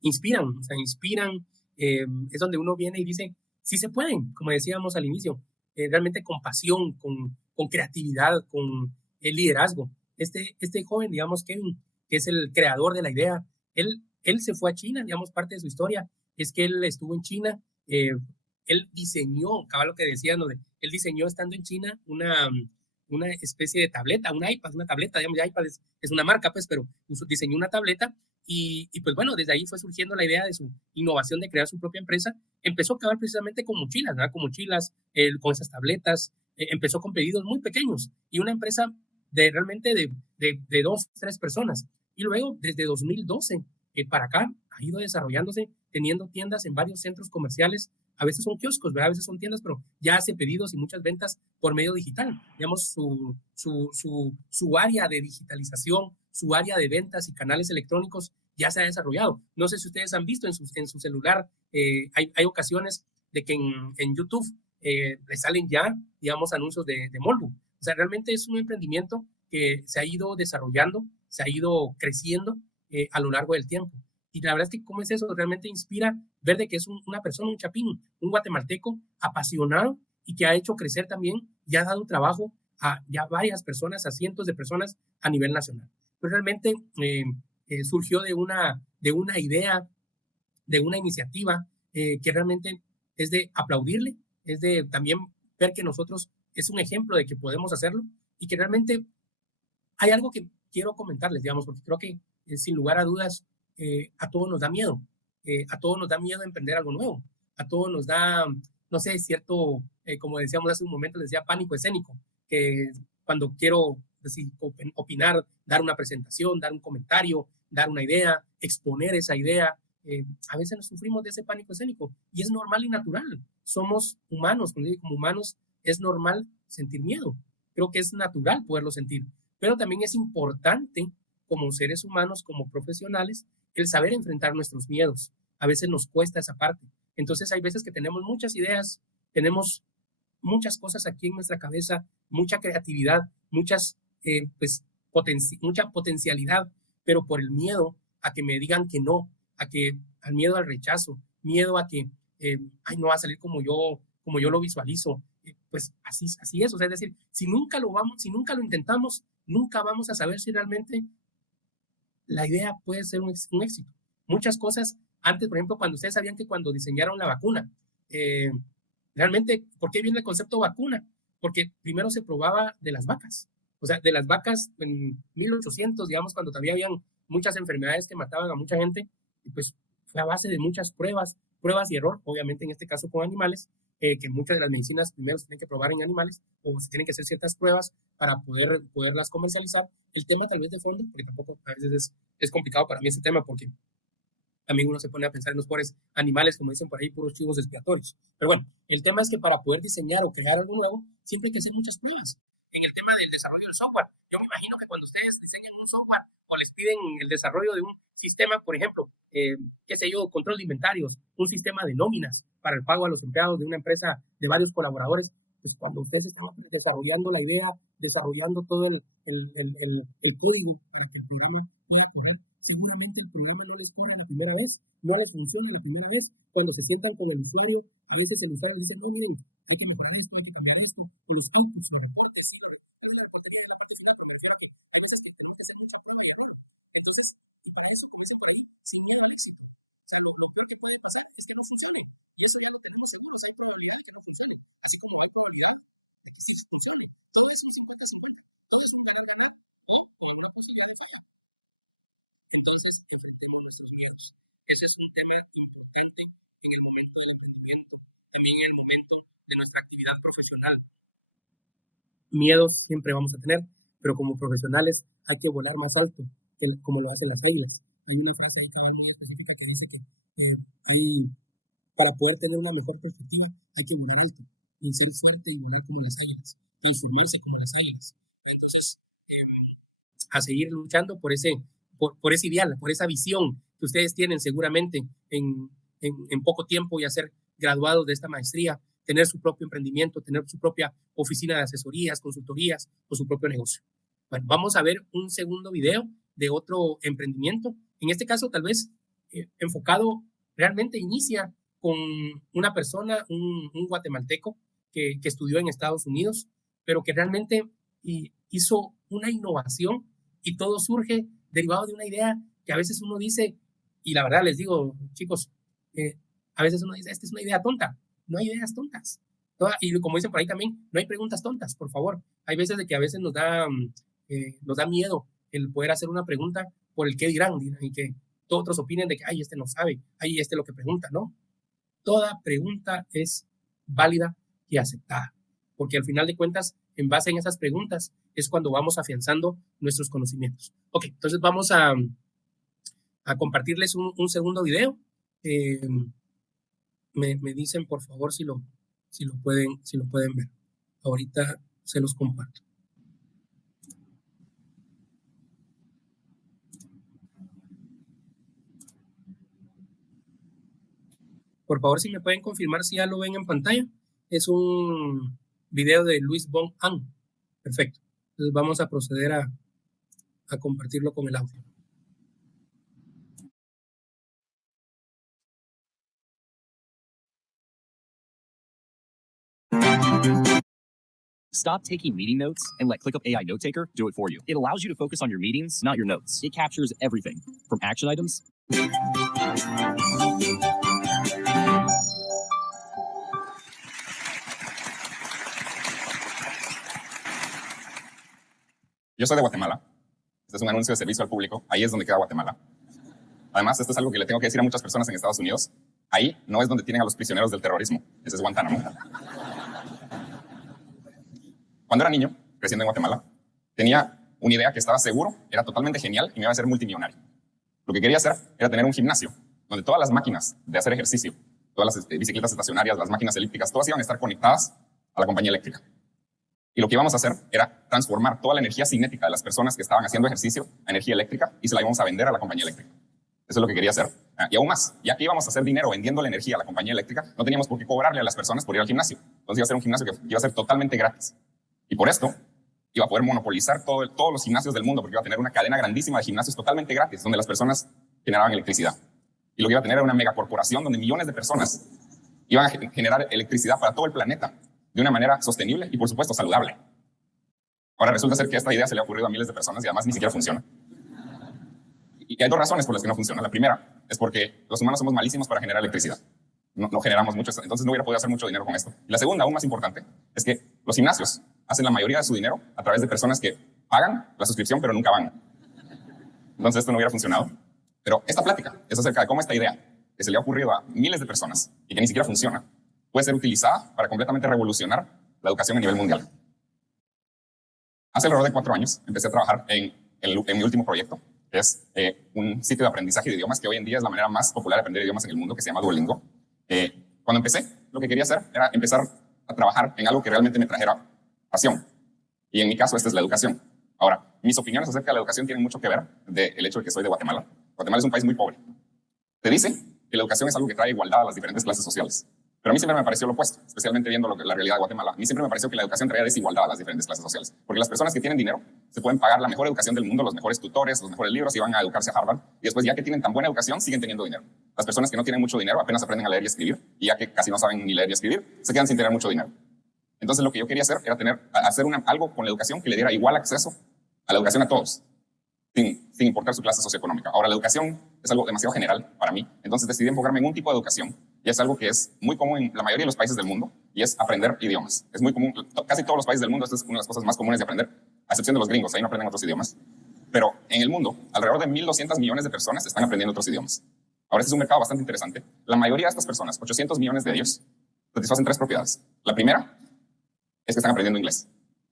inspiran, o sea, inspiran, es donde uno viene y dice, sí se pueden, como decíamos al inicio, realmente con pasión, con creatividad, con el liderazgo. Este joven, digamos, Kevin, que es el creador de la idea, él se fue a China, digamos, parte de su historia es que él estuvo en China, él diseñó, cabal lo que decían, él diseñó estando en China una especie de tableta, un iPad, una tableta, digamos, ya iPad es una marca, pues, pero diseñó una tableta y pues bueno, desde ahí fue surgiendo la idea de su innovación de crear su propia empresa. Empezó a acabar precisamente con mochilas, ¿verdad? Con mochilas, con esas tabletas, empezó con pedidos muy pequeños y una empresa realmente de 2, 3 personas. Y luego, desde 2012 para acá, ha ido desarrollándose, teniendo tiendas en varios centros comerciales. A veces son kioscos, ¿verdad? A veces son tiendas, pero ya hace pedidos y muchas ventas por medio digital. Digamos, su área de digitalización, su área de ventas y canales electrónicos ya se ha desarrollado. No sé si ustedes han visto en su celular, hay ocasiones de que en YouTube le salen ya, digamos, anuncios de Molbu. O sea, realmente es un emprendimiento que se ha ido desarrollando, se ha ido creciendo a lo largo del tiempo. Y la verdad es que cómo es eso, realmente inspira ver de que es una persona, un chapín, un guatemalteco apasionado y que ha hecho crecer también y ha dado trabajo a ya varias personas, a cientos de personas a nivel nacional. Pero realmente surgió de una idea, de una iniciativa que realmente es de aplaudirle, es de también ver que nosotros es un ejemplo de que podemos hacerlo y que realmente hay algo que quiero comentarles, digamos, porque creo que sin lugar a dudas a todos nos da miedo, a todos nos da miedo emprender algo nuevo, a todos nos da, no sé, cierto, como decíamos hace un momento, les decía pánico escénico, que cuando quiero decir, opinar, dar una presentación, dar un comentario, dar una idea, exponer esa idea, a veces nos sufrimos de ese pánico escénico y es normal y natural. Somos humanos, como humanos es normal sentir miedo. Creo que es natural poderlo sentir, pero también es importante como seres humanos, como profesionales, el saber enfrentar nuestros miedos. A veces nos cuesta esa parte. Entonces hay veces que tenemos muchas ideas, tenemos muchas cosas aquí en nuestra cabeza, mucha creatividad, mucha potencialidad, pero por el miedo a que me digan que no, al miedo al rechazo, miedo a que no va a salir como yo lo visualizo, pues así es. O sea, es decir, si nunca lo intentamos, nunca vamos a saber si realmente la idea puede ser un éxito. Muchas cosas, antes, por ejemplo, cuando ustedes sabían que cuando diseñaron la vacuna, realmente, ¿por qué viene el concepto vacuna? Porque primero se probaba de las vacas. O sea, de las vacas en 1800, digamos, cuando todavía habían muchas enfermedades que mataban a mucha gente, y pues fue a base de muchas pruebas, pruebas y error, obviamente en este caso con animales, que muchas de las medicinas primero se tienen que probar en animales o se tienen que hacer ciertas pruebas para poderlas comercializar. El tema tal vez de fondo, porque tampoco a veces es complicado para mí ese tema, porque también uno se pone a pensar en los pobres animales, como dicen por ahí, puros chivos expiatorios. Pero bueno, el tema es que para poder diseñar o crear algo nuevo, siempre hay que hacer muchas pruebas. En el tema del desarrollo del software, yo me imagino que cuando ustedes diseñan un software o les piden el desarrollo de un sistema, por ejemplo, qué sé yo, control de inventarios, un sistema de nóminas para el pago a los empleados de una empresa de varios colaboradores, pues cuando ustedes están desarrollando la idea, desarrollando todo el código para que el programa pueda correr, seguramente el programa no les corre a la primera vez, no les funciona a la primera vez. Cuando se sientan con el usuario, a veces el usuario les dice, no, miren, hay que mejorar esto, hay que cambiar esto, o los outputs, los reportes, sí, tal vez la reportería es la parte final, pero me refiero a que hay veces que tenemos que hacer mucha prueba y error. Entonces, y para eso, como dicen por ahí, sin miedo al éxito. O sea, lo peor que puede pasar es que no funcione, y eso ya lo tenemos seguro. O sea, hay probabilidad de que no funcione, así como hay probabilidad de que sí funcione. Todo es un 50-50, todo es un ganar-ganar o con alguna posibilidad de falla. Entonces, enfrentemos nuestros miedos. Ese es un tema importante en el momento del emprendimiento, también en el momento de nuestra actividad profesional. Miedos siempre vamos a tener, pero como profesionales hay que volar más alto, como lo hacen las águilas. Hay una frase ahí cabal muy específica que dice que para poder tener una mejor perspectiva hay que volar alto y ser fuerte y volar como las águilas, transformarse como las águilas. Entonces, a seguir luchando por ese ideal, por esa visión que ustedes tienen seguramente en poco tiempo, ya ser graduados de esta maestría, tener su propio emprendimiento, tener su propia oficina de asesorías, consultorías o su propio negocio. Bueno, vamos a ver un segundo video de otro emprendimiento. En este caso, tal vez enfocado, realmente inicia con una persona, un guatemalteco que estudió en Estados Unidos, pero que realmente hizo una innovación y todo surge derivado de una idea que a veces uno dice, y la verdad les digo, chicos, a veces uno dice, esta es una idea tonta. No hay ideas tontas. Y como dicen por ahí también, no hay preguntas tontas, por favor. Hay veces de que a veces nos da miedo el poder hacer una pregunta por el qué dirán, y que todos otros opinen de que, ay, este no sabe, ay, este lo que pregunta, ¿no? Toda pregunta es válida y aceptada, porque al final de cuentas, en base en esas preguntas, es cuando vamos afianzando nuestros conocimientos. Ok, entonces vamos a compartirles un segundo video. Me dicen, por favor, si lo pueden ver. Ahorita se los comparto. Por favor, si me pueden confirmar si ya lo ven en pantalla. Es un video de Luis Von Ahn. Perfecto. Entonces vamos a proceder a compartirlo con el audio. Stop taking meeting notes and let ClickUp AI Note Taker do it for you. It allows you to focus on your meetings, not your notes. It captures everything from action items. Yo soy de Guatemala. Este es un anuncio de servicio al público. Ahí es donde queda Guatemala. Además, esto es algo que le tengo que decir a muchas personas en Estados Unidos. Ahí no es donde tienen a los prisioneros del terrorismo. Ese es Guantánamo. Cuando era niño, creciendo en Guatemala, tenía una idea que estaba seguro, era totalmente genial y me iba a hacer multimillonario. Lo que quería hacer era tener un gimnasio donde todas las máquinas de hacer ejercicio, todas las bicicletas estacionarias, las máquinas elípticas, todas iban a estar conectadas a la compañía eléctrica. Y lo que íbamos a hacer era transformar toda la energía cinética de las personas que estaban haciendo ejercicio a energía eléctrica y se la íbamos a vender a la compañía eléctrica. Eso es lo que quería hacer. Y aún más, ya que íbamos a hacer dinero vendiendo la energía a la compañía eléctrica, no teníamos por qué cobrarle a las personas por ir al gimnasio. Entonces iba a ser un gimnasio que iba a ser totalmente gratis. Y por esto iba a poder monopolizar todos los gimnasios del mundo, porque iba a tener una cadena grandísima de gimnasios totalmente gratis, donde las personas generaban electricidad. Y lo que iba a tener era una megacorporación donde millones de personas iban a generar electricidad para todo el planeta de una manera sostenible y, por supuesto, saludable. Ahora resulta ser que esta idea se le ha ocurrido a miles de personas y además ni siquiera funciona. Y hay dos razones por las que no funciona. La primera es porque los humanos somos malísimos para generar electricidad. No generamos mucho, entonces no hubiera podido hacer mucho dinero con esto. Y la segunda, aún más importante, es que los gimnasios hacen la mayoría de su dinero a través de personas que pagan la suscripción pero nunca van. Entonces esto no hubiera funcionado. Pero esta plática es acerca de cómo esta idea que se le ha ocurrido a miles de personas y que ni siquiera funciona, puede ser utilizada para completamente revolucionar la educación a nivel mundial. Hace alrededor de 4 años empecé a trabajar en mi último proyecto, que es un sitio de aprendizaje de idiomas que hoy en día es la manera más popular de aprender idiomas en el mundo, que se llama Duolingo. Cuando empecé, lo que quería hacer era empezar a trabajar en algo que realmente me trajera pasión. Y en mi caso, esta es la educación. Ahora, mis opiniones acerca de la educación tienen mucho que ver del hecho de que soy de Guatemala. Guatemala es un país muy pobre. Te dice que la educación es algo que trae igualdad a las diferentes clases sociales. Pero a mí siempre me pareció lo opuesto, especialmente viendo la realidad de Guatemala. A mí siempre me pareció que la educación traía desigualdad a las diferentes clases sociales. Porque las personas que tienen dinero se pueden pagar la mejor educación del mundo, los mejores tutores, los mejores libros y van a educarse a Harvard. Y después, ya que tienen tan buena educación, siguen teniendo dinero. Las personas que no tienen mucho dinero apenas aprenden a leer y escribir. Y ya que casi no saben ni leer y escribir, se quedan sin tener mucho dinero. Entonces, lo que yo quería hacer era hacer algo con la educación que le diera igual acceso a la educación a todos, sin importar su clase socioeconómica. Ahora, la educación es algo demasiado general para mí, entonces decidí enfocarme en un tipo de educación, y es algo que es muy común en la mayoría de los países del mundo, y es aprender idiomas. Es muy común, casi todos los países del mundo, esta es una de las cosas más comunes de aprender, a excepción de los gringos, ahí no aprenden otros idiomas. Pero en el mundo, alrededor de 1.200 millones de personas están aprendiendo otros idiomas. Ahora, este es un mercado bastante interesante. La mayoría de estas personas, 800 millones de ellos, satisfacen 3 propiedades. La primera es que están aprendiendo inglés.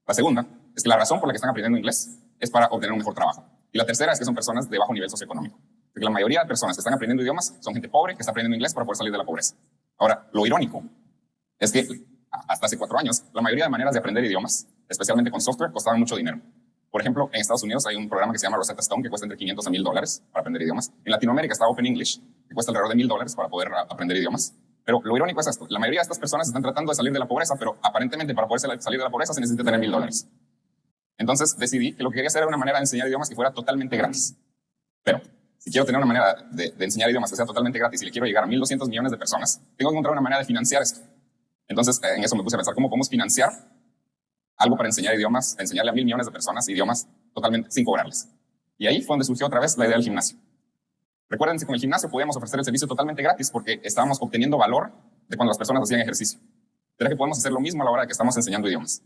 La segunda es que la razón por la que están aprendiendo inglés es para obtener un mejor trabajo. Y la tercera es que son personas de bajo nivel socioeconómico. Porque la mayoría de personas que están aprendiendo idiomas son gente pobre que está aprendiendo inglés para poder salir de la pobreza. Ahora, lo irónico es que hasta hace 4 años, la mayoría de maneras de aprender idiomas, especialmente con software, costaban mucho dinero. Por ejemplo, en Estados Unidos hay un programa que se llama Rosetta Stone que cuesta entre $500 a $1,000 para aprender idiomas. En Latinoamérica está Open English, que cuesta alrededor de $1,000 para poder aprender idiomas. Pero lo irónico es esto. La mayoría de estas personas están tratando de salir de la pobreza, pero aparentemente para poder salir de la pobreza se necesita tener $1,000. Entonces decidí que lo que quería hacer era una manera de enseñar idiomas que fuera totalmente gratis. Pero si quiero tener una manera de enseñar idiomas que sea totalmente gratis y le quiero llegar a 1.200 millones de personas, tengo que encontrar una manera de financiar esto. Entonces en eso me puse a pensar cómo podemos financiar algo para enseñar idiomas, enseñarle a 1.000 millones de personas idiomas totalmente sin cobrarles. Y ahí fue donde surgió otra vez la idea del gimnasio. Recuerden que con el gimnasio podíamos ofrecer el servicio totalmente gratis porque estábamos obteniendo valor de cuando las personas hacían ejercicio. ¿Será que podemos hacer lo mismo a la hora de que estamos enseñando idiomas?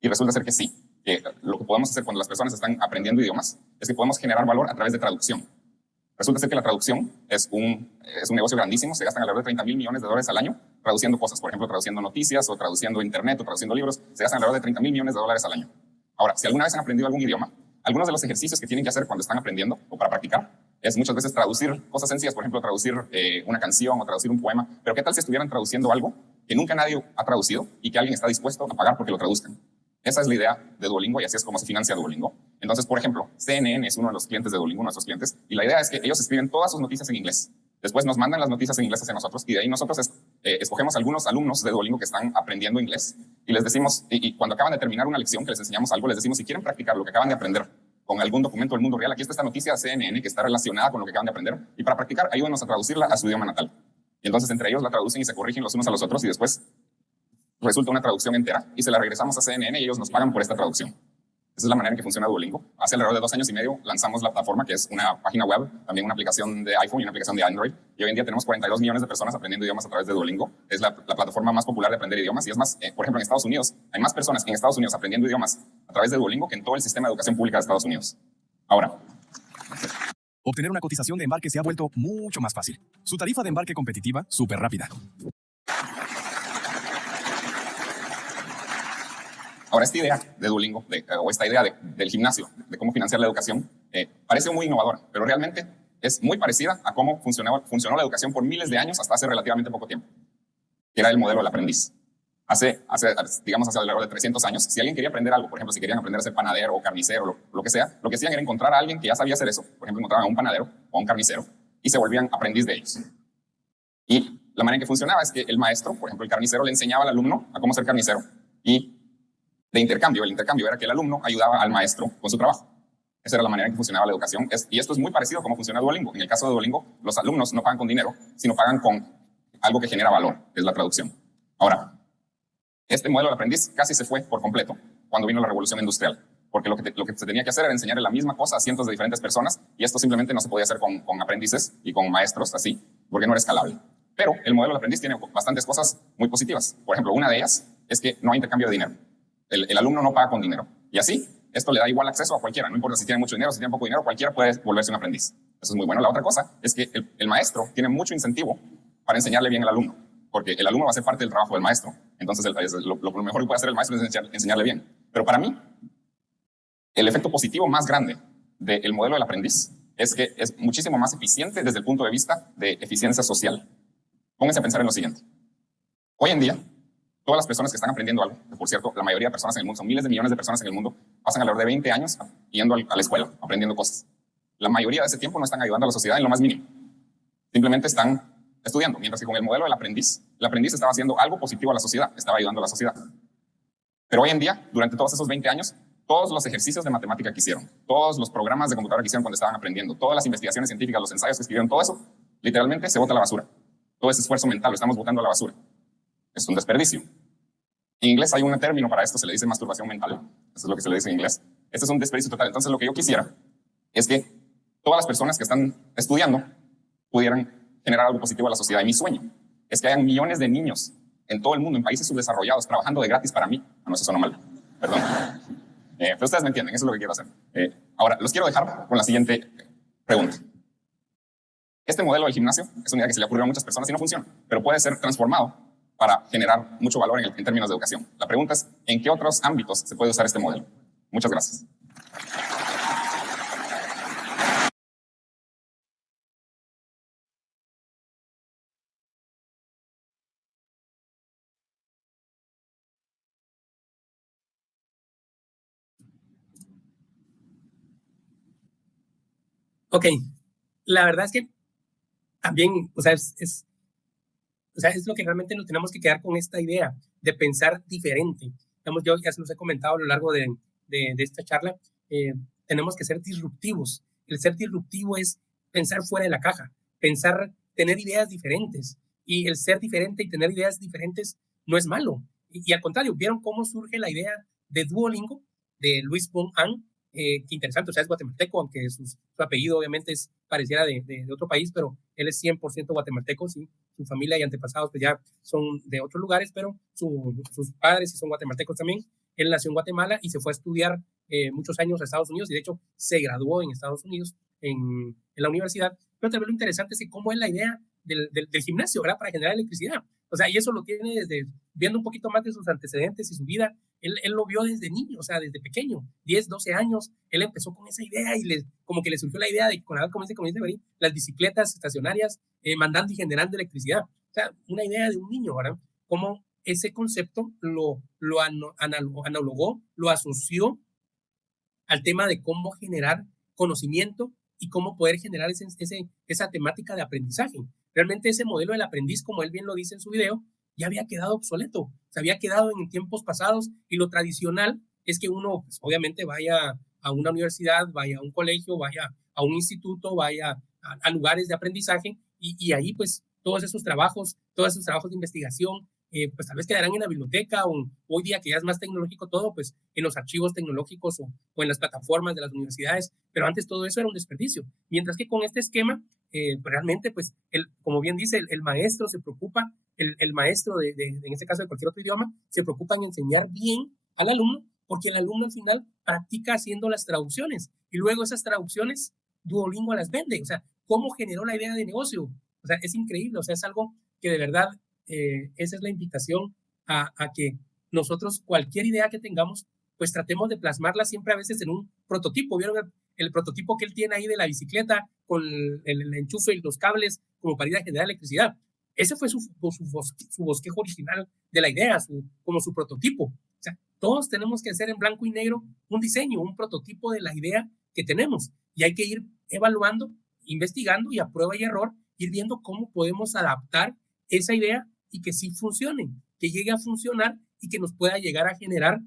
Y resulta ser que sí, que lo que podemos hacer cuando las personas están aprendiendo idiomas es que podemos generar valor a través de traducción. Resulta ser que la traducción es un negocio grandísimo, se gastan alrededor de $30,000 millones al año traduciendo cosas, por ejemplo, traduciendo noticias o traduciendo internet o traduciendo libros, se gastan alrededor de $30,000 millones al año. Ahora, si alguna vez han aprendido algún idioma, algunos de los ejercicios que tienen que hacer cuando están aprendiendo o para practicar es muchas veces traducir cosas sencillas, por ejemplo, traducir una canción o traducir un poema, pero ¿qué tal si estuvieran traduciendo algo que nunca nadie ha traducido y que alguien está dispuesto a pagar porque lo traduzcan? Esa es la idea de Duolingo y así es como se financia Duolingo. Entonces, por ejemplo, CNN es uno de los clientes de Duolingo, nuestros clientes, y la idea es que ellos escriben todas sus noticias en inglés. Después nos mandan las noticias en inglés hacia nosotros y de ahí nosotros escogemos algunos alumnos de Duolingo que están aprendiendo inglés y les decimos, y cuando acaban de terminar una lección que les enseñamos algo, les decimos, si quieren practicar lo que acaban de aprender con algún documento del mundo real, aquí está esta noticia de CNN que está relacionada con lo que acaban de aprender y para practicar ayúdenos a traducirla a su idioma natal. Y entonces entre ellos la traducen y se corrigen los unos a los otros y después resulta una traducción entera y se la regresamos a CNN y ellos nos pagan por esta traducción. Esa es la manera en que funciona Duolingo. Hace alrededor de 2 años y medio lanzamos la plataforma, que es una página web, también una aplicación de iPhone y una aplicación de Android. Y hoy en día tenemos 42 millones de personas aprendiendo idiomas a través de Duolingo. Es la plataforma más popular de aprender idiomas. Y es más, por ejemplo, en Estados Unidos, hay más personas en Estados Unidos aprendiendo idiomas a través de Duolingo que en todo el sistema de educación pública de Estados Unidos. Ahora, obtener una cotización de embarque se ha vuelto mucho más fácil. Su tarifa de embarque competitiva, súper rápida. Ahora, esta idea de Duolingo, o esta idea del gimnasio, de cómo financiar la educación, parece muy innovadora, pero realmente es muy parecida a cómo funcionó la educación por miles de años hasta hace relativamente poco tiempo, que era el modelo del aprendiz. Hace alrededor de 300 años, si alguien quería aprender algo, por ejemplo, si querían aprender a ser panadero o carnicero, lo que sea, lo que hacían era encontrar a alguien que ya sabía hacer eso. Por ejemplo, encontraban a un panadero o a un carnicero y se volvían aprendiz de ellos. Y la manera en que funcionaba es que el maestro, por ejemplo, el carnicero, le enseñaba al alumno a cómo ser carnicero y el intercambio era que el alumno ayudaba al maestro con su trabajo. Esa era la manera en que funcionaba la educación. Y esto es muy parecido a cómo funciona Duolingo. En el caso de Duolingo, los alumnos no pagan con dinero, sino pagan con algo que genera valor, que es la traducción. Ahora, este modelo de aprendiz casi se fue por completo cuando vino la revolución industrial, porque lo que se tenía que hacer era enseñarle la misma cosa a cientos de diferentes personas y esto simplemente no se podía hacer con aprendices y con maestros así, porque no era escalable. Pero el modelo de aprendiz tiene bastantes cosas muy positivas. Por ejemplo, una de ellas es que no hay intercambio de dinero. El alumno no paga con dinero. Y así, esto le da igual acceso a cualquiera, no importa si tiene mucho dinero, si tiene poco dinero, cualquiera puede volverse un aprendiz. Eso es muy bueno. La otra cosa es que el maestro tiene mucho incentivo para enseñarle bien al alumno, porque el alumno va a ser parte del trabajo del maestro. Entonces, lo mejor que puede hacer el maestro es enseñarle bien. Pero para mí, el efecto positivo más grande del modelo del aprendiz es que es muchísimo más eficiente desde el punto de vista de eficiencia social. Pónganse a pensar en lo siguiente. Hoy en día, todas las personas que están aprendiendo algo, que por cierto, la mayoría de personas en el mundo, son miles de millones de personas en el mundo, pasan alrededor de 20 años yendo a la escuela, aprendiendo cosas. La mayoría de ese tiempo no están ayudando a la sociedad en lo más mínimo. Simplemente están estudiando, mientras que con el modelo del aprendiz, el aprendiz estaba haciendo algo positivo a la sociedad, estaba ayudando a la sociedad. Pero hoy en día, durante todos esos 20 años, todos los ejercicios de matemática que hicieron, todos los programas de computadora que hicieron cuando estaban aprendiendo, todas las investigaciones científicas, los ensayos que escribieron, todo eso, literalmente se bota a la basura. Todo ese esfuerzo mental lo estamos botando a la basura. Es un desperdicio. En inglés hay un término para esto, se le dice masturbación mental. Eso es lo que se le dice en inglés. Este es un desperdicio total. Entonces, lo que yo quisiera es que todas las personas que están estudiando pudieran generar algo positivo a la sociedad. Y mi sueño es que hayan millones de niños en todo el mundo, en países subdesarrollados, trabajando de gratis para mí. No, eso suena mal. Perdón. Pero ustedes me entienden, eso es lo que quiero hacer. Ahora, los quiero dejar con la siguiente pregunta. Este modelo del gimnasio es una idea que se le ocurrió a muchas personas y no funciona, pero puede ser transformado para generar mucho valor en términos de educación. La pregunta es, ¿en qué otros ámbitos se puede usar este modelo? Muchas gracias. Ok, la verdad es que también, o sea, es lo que realmente nos tenemos que quedar con esta idea de pensar diferente. Digamos, yo ya se los he comentado a lo largo de esta charla, tenemos que ser disruptivos. El ser disruptivo es pensar fuera de la caja, tener ideas diferentes. Y el ser diferente y tener ideas diferentes no es malo. Y al contrario, ¿vieron cómo surge la idea de Duolingo, de Luis Von Ahn? Qué interesante, o sea, es guatemalteco, aunque su apellido obviamente pareciera de otro país, pero él es 100% guatemalteco, sí. Su familia y antepasados pues ya son de otros lugares, pero sus padres sí son guatemaltecos también. Él nació en Guatemala y se fue a estudiar muchos años a Estados Unidos, y de hecho se graduó en Estados Unidos en la universidad. Pero también lo interesante es que cómo es la idea del gimnasio, ¿verdad? Para generar electricidad. O sea, y eso lo tiene desde, viendo un poquito más de sus antecedentes y su vida, él lo vio desde niño, o sea, desde pequeño, 10, 12 años, él empezó con esa idea y como que le surgió la idea de, como dice Marín, las bicicletas estacionarias mandando y generando electricidad. O sea, una idea de un niño, ¿verdad? Cómo ese concepto lo analogó, lo asoció al tema de cómo generar conocimiento y cómo poder generar esa temática de aprendizaje. Realmente ese modelo del aprendiz, como él bien lo dice en su video, ya había quedado obsoleto, se había quedado en tiempos pasados, y lo tradicional es que uno, pues, obviamente vaya a una universidad, vaya a un colegio, vaya a un instituto, vaya a lugares de aprendizaje, y ahí pues todos esos trabajos de investigación, pues tal vez quedarán en la biblioteca, o hoy día que ya es más tecnológico todo, pues en los archivos tecnológicos o en las plataformas de las universidades, pero antes todo eso era un desperdicio. Mientras que con este esquema, pues realmente, pues, como bien dice, el maestro se preocupa, el maestro en este caso de cualquier otro idioma, se preocupa en enseñar bien al alumno, porque el alumno al final practica haciendo las traducciones, y luego esas traducciones Duolingo las vende. O sea, ¿cómo generó la idea de negocio? O sea, es increíble, o sea, es algo que de verdad, esa es la invitación a que nosotros, cualquier idea que tengamos, pues tratemos de plasmarla siempre a veces en un prototipo. ¿Vieron el prototipo que él tiene ahí de la bicicleta con el enchufe y los cables como para ir a generar electricidad? Ese fue su bosquejo original de la idea, como su prototipo. O sea, todos tenemos que hacer en blanco y negro un diseño, un prototipo de la idea que tenemos, y hay que ir evaluando, investigando, y a prueba y error ir viendo cómo podemos adaptar esa idea y que sí funcione, que llegue a funcionar y que nos pueda llegar a generar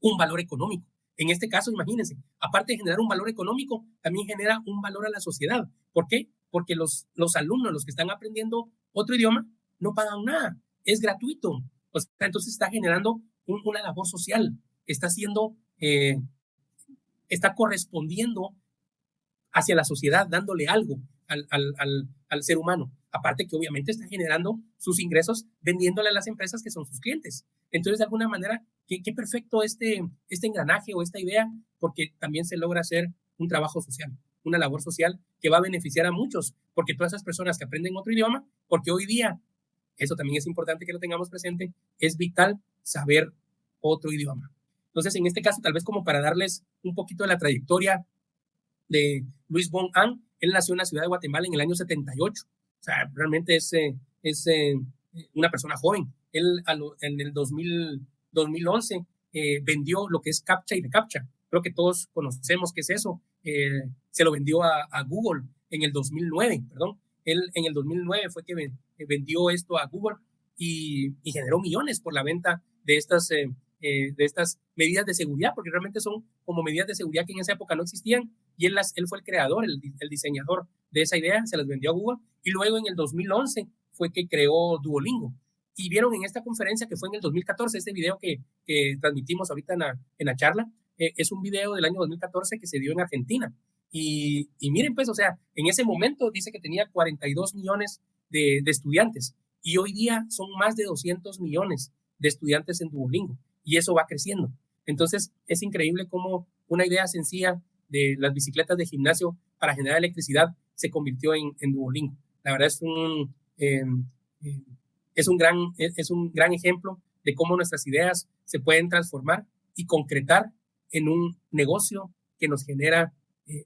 un valor económico. En este caso, imagínense, aparte de generar un valor económico, también genera un valor a la sociedad. ¿Por qué? Porque los alumnos, los que están aprendiendo otro idioma, no pagan nada, es gratuito. O sea, entonces está generando una labor social, está correspondiendo hacia la sociedad, dándole algo al ser humano. Aparte que obviamente está generando sus ingresos vendiéndole a las empresas que son sus clientes. Entonces, de alguna manera, qué perfecto este engranaje o esta idea, porque también se logra hacer un trabajo social, una labor social que va a beneficiar a muchos, porque todas esas personas que aprenden otro idioma, porque hoy día, eso también es importante que lo tengamos presente, es vital saber otro idioma. Entonces, en este caso, tal vez como para darles un poquito de la trayectoria de Luis Von Ahn, él nació en la ciudad de Guatemala en el año 78, o sea, realmente es una persona joven. Él en el 2011 vendió lo que es CAPTCHA y reCAPTCHA. Creo que todos conocemos qué es eso. Se lo vendió a Google en el 2009, perdón. Él en el 2009 fue que vendió esto a Google y generó millones por la venta de estas medidas de seguridad, porque realmente son como medidas de seguridad que en esa época no existían, y él fue el creador, el diseñador de esa idea, se las vendió a Google, y luego en el 2011 fue que creó Duolingo. Y vieron en esta conferencia que fue en el 2014, este video que transmitimos ahorita en la charla, es un video del año 2014 que se dio en Argentina. Y miren, pues, o sea, en ese momento dice que tenía 42 millones de estudiantes, y hoy día son más de 200 millones de estudiantes en Duolingo, y eso va creciendo. Entonces, es increíble cómo una idea sencilla de las bicicletas de gimnasio para generar electricidad se convirtió en Duolingo. La verdad es un gran ejemplo de cómo nuestras ideas se pueden transformar y concretar en un negocio que nos genera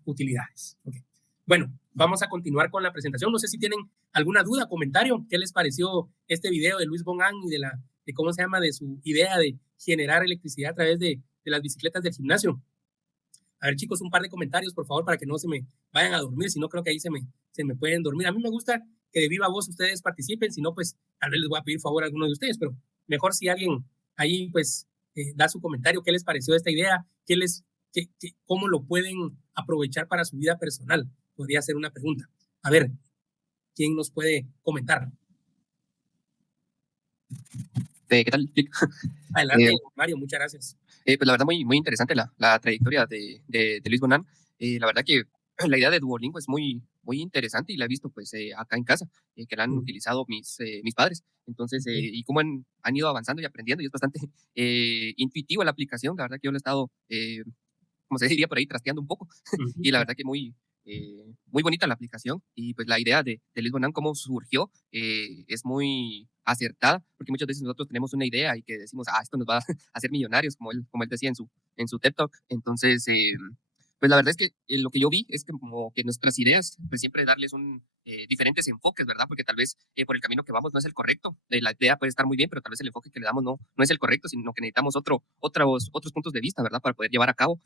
utilidades. Okay. Bueno, vamos a continuar con la presentación. No sé si tienen alguna duda, comentario. ¿Qué les pareció este video de Luis Von Ahn y de su idea de generar electricidad a través de las bicicletas del gimnasio? A ver, chicos, un par de comentarios, por favor, para que no se me vayan a dormir. Si no, creo que ahí se me pueden dormir. A mí me gusta que de viva voz ustedes participen. Si no, pues tal vez les voy a pedir favor a alguno de ustedes, pero mejor si alguien ahí, pues, da su comentario. ¿Qué les pareció esta idea? ¿Cómo lo pueden aprovechar para su vida personal? Podría ser una pregunta. A ver, ¿quién nos puede comentar? ¿Qué tal? Adelante, Mario, muchas gracias. Pues la verdad, muy interesante la trayectoria de Luis Von Ahn. La verdad que la idea de Duolingo es muy interesante y la he visto pues acá en casa, que la han utilizado mis padres. Entonces, y cómo han ido avanzando y aprendiendo, y es bastante intuitivo la aplicación. La verdad que yo lo he estado, como se diría por ahí, trasteando un poco. Y la verdad que muy bonita la aplicación, y pues la idea de Luis Von Ahn, cómo surgió, es muy acertada, porque muchas veces nosotros tenemos una idea y que decimos, esto nos va a hacer millonarios, como él decía en su TED Talk. Entonces, pues la verdad es que lo que yo vi es que como que nuestras ideas, pues siempre darles diferentes enfoques, ¿verdad? Porque tal vez por el camino que vamos no es el correcto. La idea puede estar muy bien, pero tal vez el enfoque que le damos no es el correcto, sino que necesitamos otros puntos de vista, ¿verdad? Para poder llevar a cabo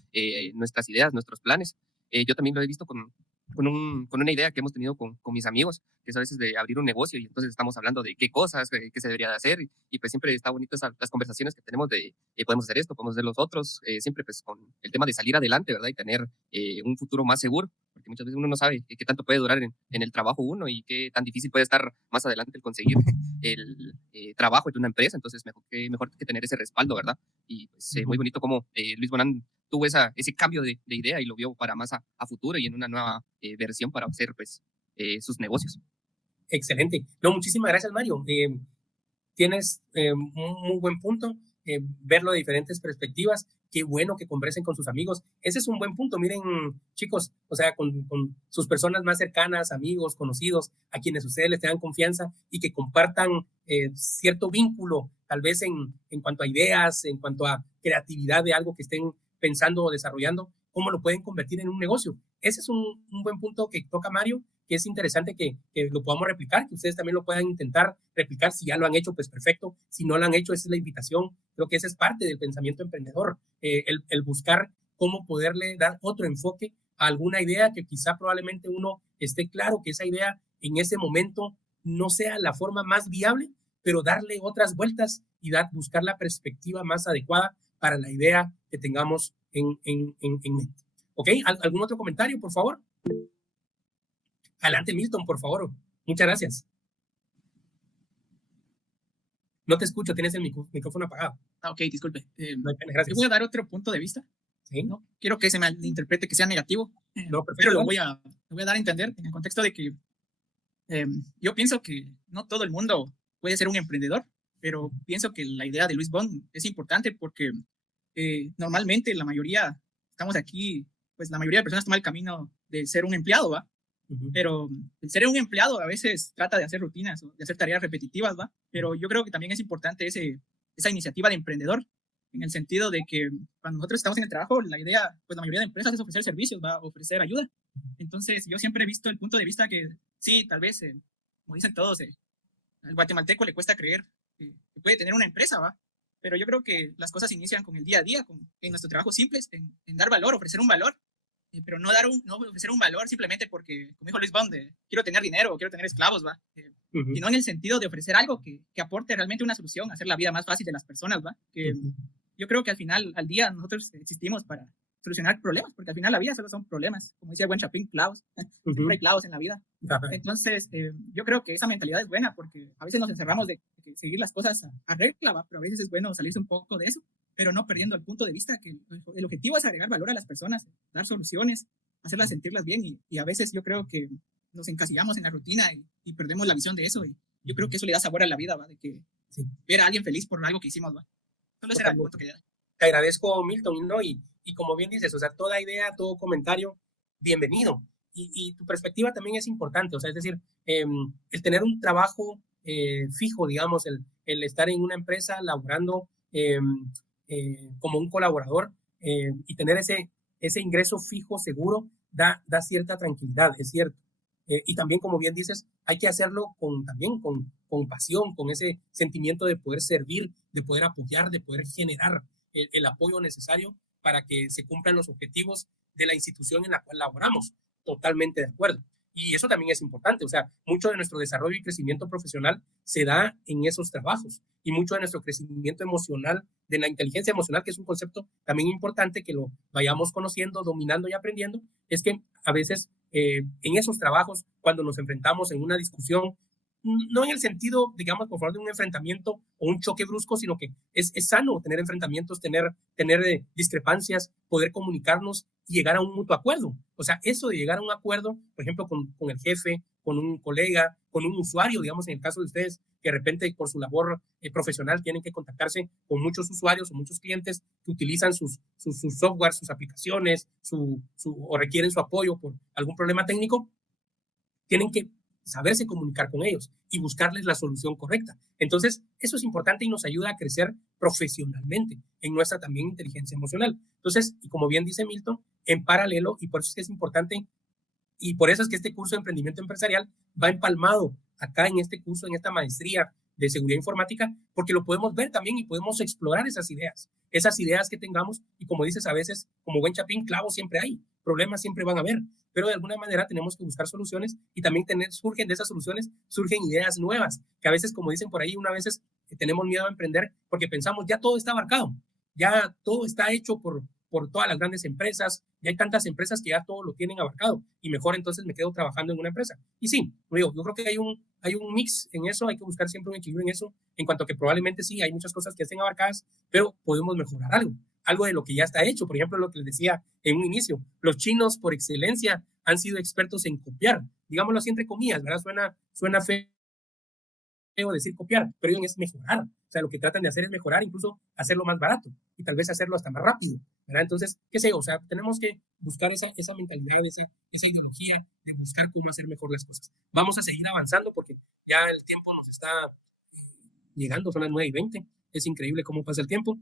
nuestras ideas, nuestros planes. Yo también lo he visto con una idea que hemos tenido con mis amigos, que es a veces de abrir un negocio, y entonces estamos hablando de qué cosas, qué se debería de hacer, y pues siempre está bonito las conversaciones que tenemos de podemos hacer esto, podemos hacer los otros, siempre pues con el tema de salir adelante, ¿verdad? Y tener un futuro más seguro, porque muchas veces uno no sabe qué tanto puede durar en el trabajo uno, y qué tan difícil puede estar más adelante el conseguir el trabajo de una empresa. Entonces mejor que tener ese respaldo, ¿verdad? Y pues muy bonito como Luis Von Ahn tuvo ese cambio de idea y lo vio para más a futuro y en una nueva versión para hacer pues sus negocios. Excelente. No, muchísimas gracias, Mario. Tienes un muy buen punto, verlo de diferentes perspectivas. Qué bueno que conversen con sus amigos. Ese es un buen punto. Miren, chicos, o sea, con sus personas más cercanas, amigos, conocidos, a quienes ustedes les tengan confianza y que compartan cierto vínculo, tal vez en cuanto a ideas, en cuanto a creatividad de algo que estén pensando o desarrollando, cómo lo pueden convertir en un negocio. Ese es un buen punto que toca Mario, que es interesante que lo podamos replicar, que ustedes también lo puedan intentar replicar. Si ya lo han hecho, pues perfecto. Si no lo han hecho, esa es la invitación. Creo que esa es parte del pensamiento emprendedor, el buscar cómo poderle dar otro enfoque a alguna idea que quizá probablemente uno esté claro que esa idea en ese momento no sea la forma más viable, pero darle otras vueltas y buscar la perspectiva más adecuada para la idea que tengamos en mente. ¿Ok? ¿Algún otro comentario, por favor? Adelante, Milton, por favor. Muchas gracias. No te escucho, tienes el micrófono apagado. Ok, disculpe. Gracias. Yo voy a dar otro punto de vista. ¿Sí? No quiero que se me interprete que sea negativo, no, pero lo voy a dar a entender en el contexto de que yo pienso que no todo el mundo puede ser un emprendedor. pero pienso que la idea de Luis Bond es importante porque normalmente la mayoría, estamos aquí, pues la mayoría de personas toman el camino de ser un empleado, ¿va? Pero el ser un empleado a veces trata de hacer rutinas o de hacer tareas repetitivas, ¿va? Pero yo creo que también es importante esa iniciativa de emprendedor, en el sentido de que cuando nosotros estamos en el trabajo, la idea, pues la mayoría de empresas es ofrecer servicios, va a ofrecer ayuda. Entonces yo siempre he visto el punto de vista que sí, tal vez, como dicen todos, al guatemalteco le cuesta creer que puede tener una empresa, ¿va? Pero yo creo que las cosas inician con el día a día, en nuestro trabajo simples, en dar valor, ofrecer un valor, pero no ofrecer un valor simplemente porque, como dijo Luis Bond, quiero tener dinero o quiero tener esclavos, ¿va? Sino en el sentido de ofrecer algo que aporte realmente una solución, hacer la vida más fácil de las personas, ¿va? Que yo creo que al final, al día, nosotros existimos para solucionar problemas, porque al final la vida solo son problemas, como decía buen Chapín, clavos, siempre hay clavos en la vida. Entonces, yo creo que esa mentalidad es buena, porque a veces nos encerramos de que seguir las cosas a regla, ¿va? Pero a veces es bueno salirse un poco de eso, pero no perdiendo el punto de vista que el objetivo es agregar valor a las personas, dar soluciones, hacerlas sentirlas bien, y a veces yo creo que nos encasillamos en la rutina y perdemos la visión de eso, y yo creo que eso le da sabor a la vida, ¿va? De que ver a alguien feliz por algo que hicimos, ¿va? Solo ese era el punto que era. Te agradezco, Milton, ¿no? Y como bien dices, o sea, toda idea, todo comentario, bienvenido. Y tu perspectiva también es importante, o sea, es decir, el tener un trabajo fijo, digamos, el estar en una empresa laborando como un colaborador y tener ese ingreso fijo, seguro, da cierta tranquilidad, es cierto. Y también, como bien dices, hay que hacerlo también con pasión, con ese sentimiento de poder servir, de poder apoyar, de poder generar el apoyo necesario para que se cumplan los objetivos de la institución en la cual laboramos. Totalmente de acuerdo. Y eso también es importante, o sea, mucho de nuestro desarrollo y crecimiento profesional se da en esos trabajos, y mucho de nuestro crecimiento emocional, de la inteligencia emocional, que es un concepto también importante que lo vayamos conociendo, dominando y aprendiendo, es que a veces en esos trabajos, cuando nos enfrentamos en una discusión, no en el sentido, digamos, por favor, de un enfrentamiento o un choque brusco, sino que es sano tener enfrentamientos, tener discrepancias, poder comunicarnos y llegar a un mutuo acuerdo. O sea, eso de llegar a un acuerdo, por ejemplo, con el jefe, con un colega, con un usuario, digamos, en el caso de ustedes, que de repente por su labor profesional tienen que contactarse con muchos usuarios o muchos clientes que utilizan sus software, sus aplicaciones, o requieren su apoyo por algún problema técnico, tienen que saberse comunicar con ellos y buscarles la solución correcta. Entonces, eso es importante y nos ayuda a crecer profesionalmente en nuestra también inteligencia emocional. Entonces, y como bien dice Milton, en paralelo, y por eso es que es importante, y por eso es que este curso de emprendimiento empresarial va empalmado acá en este curso, en esta maestría de seguridad informática, porque lo podemos ver también y podemos explorar esas ideas que tengamos, y como dices, a veces, como buen Chapín, clavos siempre hay, problemas siempre van a haber, pero de alguna manera tenemos que buscar soluciones, y también surgen de esas soluciones, surgen ideas nuevas, que a veces, como dicen por ahí, una vez tenemos miedo a emprender porque pensamos ya todo está abarcado, ya todo está hecho por todas las grandes empresas, ya hay tantas empresas que ya todo lo tienen abarcado, y mejor entonces me quedo trabajando en una empresa. Y sí, yo creo que hay un mix en eso, hay que buscar siempre un equilibrio en eso, en cuanto a que probablemente sí, hay muchas cosas que estén abarcadas, pero podemos mejorar algo de lo que ya está hecho. Por ejemplo, lo que les decía en un inicio, los chinos por excelencia han sido expertos en copiar, digámoslo así entre comillas, ¿verdad? Suena feo decir copiar, pero ellos es mejorar. O sea, lo que tratan de hacer es mejorar, incluso hacerlo más barato y tal vez hacerlo hasta más rápido, ¿verdad? Entonces, qué sé yo, o sea, tenemos que buscar esa mentalidad, esa ideología de buscar cómo hacer mejor las cosas. Vamos a seguir avanzando porque ya el tiempo nos está llegando, son las 9:20. Es increíble cómo pasa el tiempo.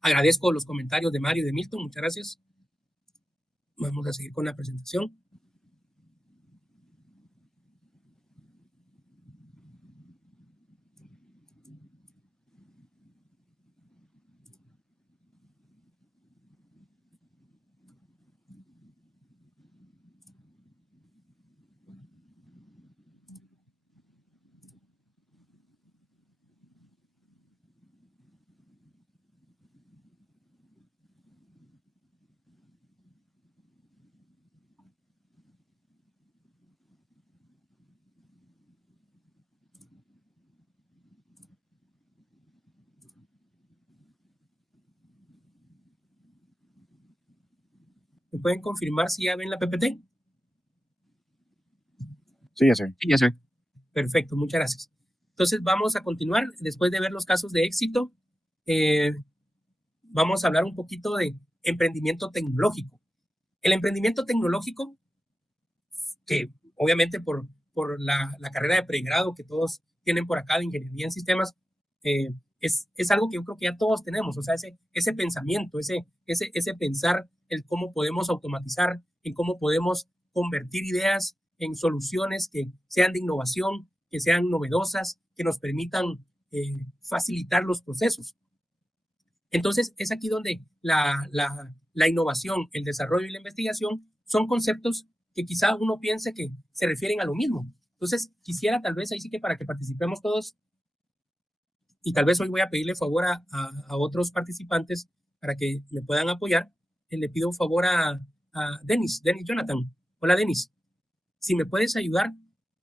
Agradezco los comentarios de Mario y de Milton, muchas gracias. Vamos a seguir con la presentación. ¿Me pueden confirmar si ya ven la PPT? Sí, ya sé. Sí, ya sé. Perfecto, muchas gracias. Entonces vamos a continuar, después de ver los casos de éxito, vamos a hablar un poquito de emprendimiento tecnológico. El emprendimiento tecnológico, que obviamente por la carrera de pregrado que todos tienen por acá de ingeniería en sistemas, es algo que yo creo que ya todos tenemos, o sea, ese pensamiento, ese pensar en cómo podemos automatizar, en cómo podemos convertir ideas en soluciones que sean de innovación, que sean novedosas, que nos permitan facilitar los procesos. Entonces, es aquí donde la innovación, el desarrollo y la investigación son conceptos que quizá uno piense que se refieren a lo mismo. Entonces, quisiera tal vez ahí sí que para que participemos todos, y tal vez hoy voy a pedirle favor a otros participantes para que me puedan apoyar. Le pido un favor a Denis Jonathan. Hola, Denis. Si me puedes ayudar,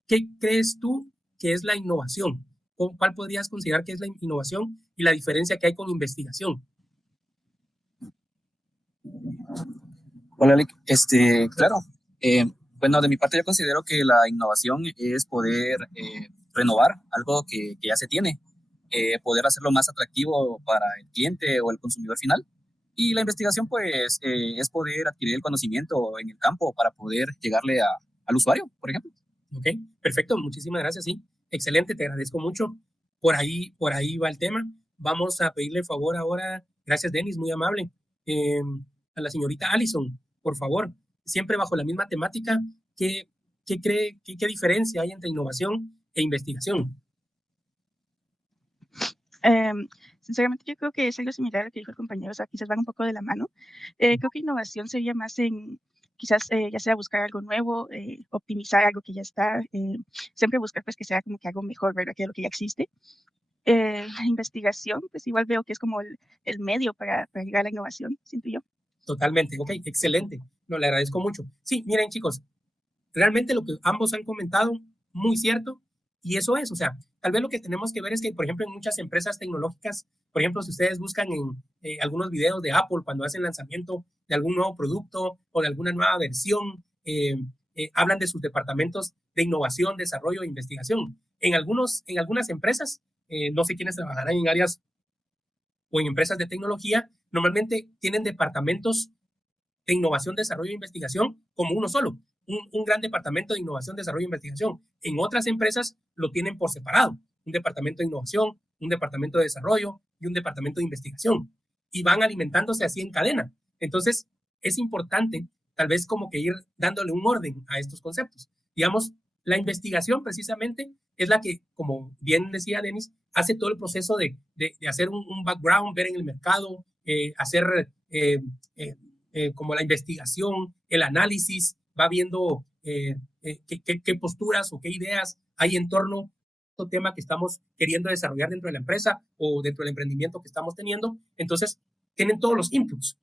¿qué crees tú que es la innovación? ¿Cuál podrías considerar que es la innovación y la diferencia que hay con investigación? Hola, Alec. Claro. Bueno, de mi parte yo considero que la innovación es poder renovar algo que ya se tiene, poder hacerlo más atractivo para el cliente o el consumidor final. Y la investigación, pues, es poder adquirir el conocimiento en el campo para poder llegarle al usuario, por ejemplo. Ok, perfecto. Muchísimas gracias. Sí, excelente. Te agradezco mucho. Por ahí va el tema. Vamos a pedirle favor ahora. Gracias, Denis, muy amable. A la señorita Allison, por favor. Siempre bajo la misma temática, ¿qué diferencia hay entre innovación e investigación? Sinceramente, yo creo que es algo similar a lo que dijo el compañero, o sea, quizás van un poco de la mano. Creo que innovación sería más en, quizás, ya sea buscar algo nuevo, optimizar algo que ya está, siempre buscar pues que sea como que algo mejor, ¿verdad?, que lo que ya existe. Investigación, pues igual veo que es como el medio para llegar a la innovación, siento yo. Totalmente, ok, excelente. No, le agradezco mucho. Sí, miren, chicos, realmente lo que ambos han comentado, muy cierto, y eso es, o sea, tal vez lo que tenemos que ver es que, por ejemplo, en muchas empresas tecnológicas, por ejemplo, si ustedes buscan en algunos videos de Apple cuando hacen lanzamiento de algún nuevo producto o de alguna nueva versión, hablan de sus departamentos de innovación, desarrollo e investigación. En algunas empresas, no sé quiénes trabajarán en áreas o en empresas de tecnología, normalmente tienen departamentos de innovación, desarrollo e investigación como uno solo, un gran departamento de innovación, desarrollo e investigación. En otras empresas lo tienen por separado, un departamento de innovación, un departamento de desarrollo y un departamento de investigación, y van alimentándose así en cadena. Entonces, es importante tal vez como que ir dándole un orden a estos conceptos. Digamos, la investigación precisamente es la que, como bien decía Denis, hace todo el proceso de hacer un background, ver en el mercado, hacer como la investigación, el análisis, va viendo qué posturas o qué ideas hay en torno a este tema que estamos queriendo desarrollar dentro de la empresa o dentro del emprendimiento que estamos teniendo. Entonces, tienen todos los inputs,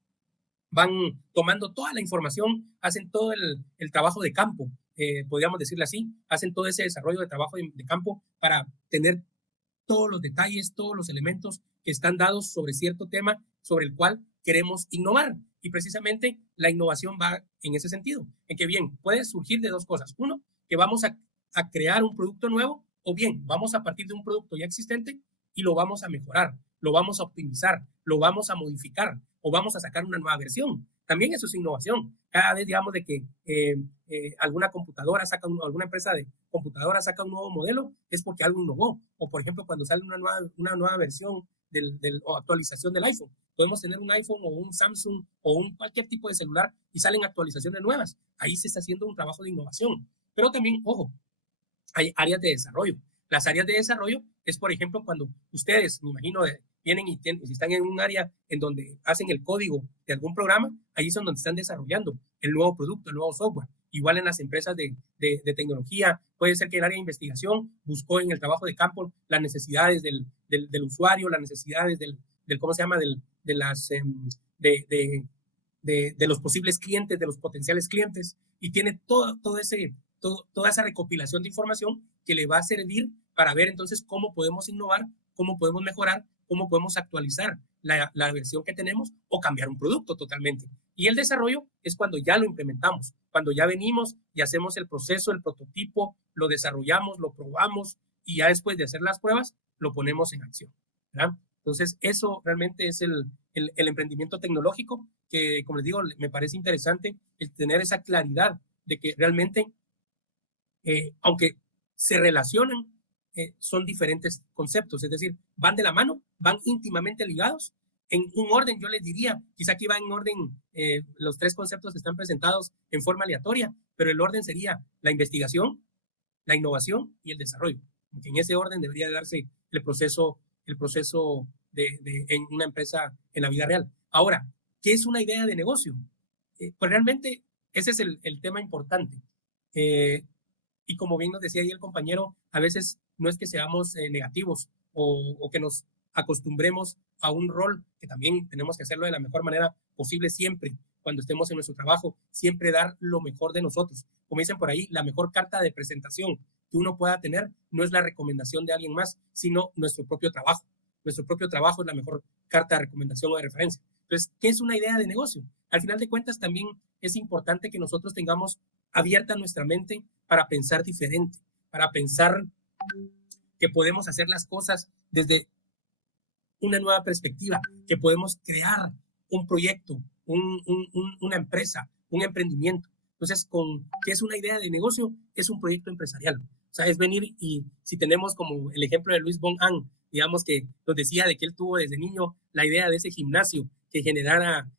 van tomando toda la información, hacen todo el trabajo de campo, podríamos decirle así, hacen todo ese desarrollo de trabajo de campo para tener todos los detalles, todos los elementos que están dados sobre cierto tema sobre el cual queremos innovar. Y precisamente la innovación va en ese sentido, en que bien, puede surgir de dos cosas. Uno, que vamos a crear un producto nuevo, o bien, vamos a partir de un producto ya existente y lo vamos a mejorar, lo vamos a optimizar, lo vamos a modificar o vamos a sacar una nueva versión. También eso es innovación. Cada vez, digamos, de que alguna alguna empresa de computadora saca un nuevo modelo, es porque algo innovó. O, por ejemplo, cuando sale una nueva versión o actualización del iPhone. Podemos tener un iPhone o un Samsung o cualquier tipo de celular y salen actualizaciones nuevas. Ahí se está haciendo un trabajo de innovación. Pero también, ojo, hay áreas de desarrollo. Las áreas de desarrollo es, por ejemplo, cuando ustedes, me imagino, vienen y si están en un área en donde hacen el código de algún programa, ahí es donde están desarrollando el nuevo producto, el nuevo software. Igual en las empresas de tecnología, puede ser que el área de investigación buscó en el trabajo de campo las necesidades del usuario, las necesidades ¿cómo se llama? De los posibles clientes, de los potenciales clientes, y tiene toda esa recopilación de información que le va a servir para ver entonces cómo podemos innovar, cómo podemos mejorar, cómo podemos actualizar la versión que tenemos o cambiar un producto totalmente. Y el desarrollo es cuando ya lo implementamos, cuando ya venimos y hacemos el proceso, el prototipo, lo desarrollamos, lo probamos y ya después de hacer las pruebas, lo ponemos en acción, ¿verdad? Entonces, eso realmente es el emprendimiento tecnológico que, como les digo, me parece interesante el tener esa claridad de que realmente, aunque se relacionan, son diferentes conceptos, es decir, van de la mano, van íntimamente ligados. En un orden, yo les diría, quizá aquí va en orden, los 3 conceptos están presentados en forma aleatoria, pero el orden sería la investigación, la innovación y el desarrollo. Porque en ese orden debería darse el proceso en una empresa en la vida real. Ahora, ¿qué es una idea de negocio? Pues realmente ese es el tema importante. Y como bien nos decía ahí el compañero, a veces no es que seamos negativos o que nos acostumbremos a un rol, que también tenemos que hacerlo de la mejor manera posible siempre, cuando estemos en nuestro trabajo, siempre dar lo mejor de nosotros. Como dicen por ahí, la mejor carta de presentación que uno pueda tener no es la recomendación de alguien más, sino nuestro propio trabajo. Nuestro propio trabajo es la mejor carta de recomendación o de referencia. Entonces, ¿qué es una idea de negocio? Al final de cuentas, también es importante que nosotros tengamos abierta nuestra mente para pensar diferente, para pensar que podemos hacer las cosas desde una nueva perspectiva, que podemos crear un proyecto, una empresa, un emprendimiento. Entonces, ¿qué es una idea de negocio? Es un proyecto empresarial. O sea, es venir y si tenemos como el ejemplo de Luis Von Ahn, digamos que nos decía de que él tuvo desde niño la idea de ese gimnasio que generara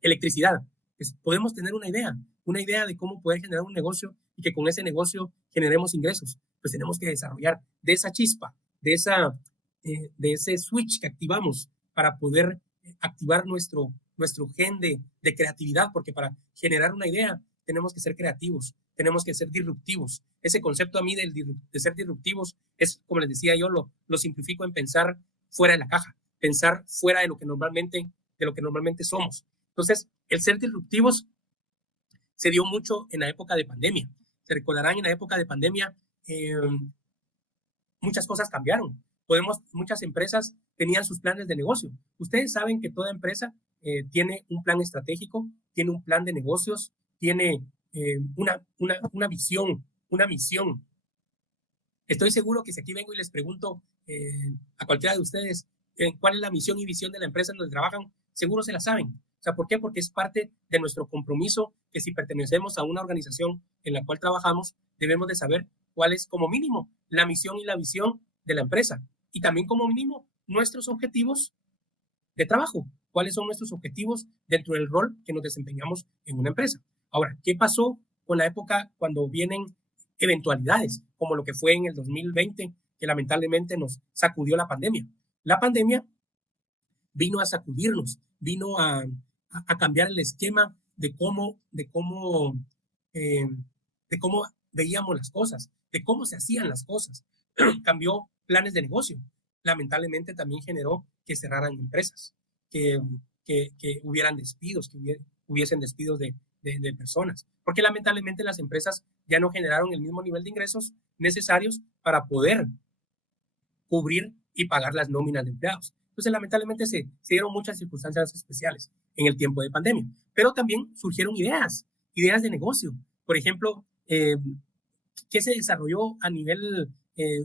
electricidad. Pues podemos tener una idea de cómo poder generar un negocio y que con ese negocio generemos ingresos. Pues tenemos que desarrollar de esa chispa, de ese switch que activamos para poder activar nuestro gen de creatividad, porque para generar una idea tenemos que ser creativos, tenemos que ser disruptivos. Ese concepto a mí de ser disruptivos es, como les decía yo, lo simplifico en pensar fuera de la caja, pensar fuera de lo que normalmente somos. Entonces, el ser disruptivos se dio mucho en la época de pandemia. Se recordarán, en la época de pandemia, muchas cosas cambiaron. Muchas empresas tenían sus planes de negocio. Ustedes saben que toda empresa tiene un plan estratégico, tiene un plan de negocios, tiene una visión, una misión. Estoy seguro que si aquí vengo y les pregunto a cualquiera de ustedes cuál es la misión y visión de la empresa en donde trabajan, seguro se la saben. O sea, ¿por qué? Porque es parte de nuestro compromiso que si pertenecemos a una organización en la cual trabajamos, debemos de saber cuál es como mínimo la misión y la visión de la empresa. Y también como mínimo nuestros objetivos de trabajo. ¿Cuáles son nuestros objetivos dentro del rol que nos desempeñamos en una empresa? Ahora, ¿qué pasó con la época cuando vienen eventualidades, como lo que fue en el 2020, que lamentablemente nos sacudió la pandemia? La pandemia vino a sacudirnos, vino a cambiar el esquema de cómo veíamos las cosas, de cómo se hacían las cosas. Cambió planes de negocio. Lamentablemente también generó que cerraran empresas, que hubieran despidos, que hubiesen despidos de personas, porque lamentablemente las empresas ya no generaron el mismo nivel de ingresos necesarios para poder cubrir y pagar las nóminas de empleados. Entonces, lamentablemente se dieron muchas circunstancias especiales en el tiempo de pandemia, pero también surgieron ideas de negocio. Por ejemplo, ¿qué se desarrolló a nivel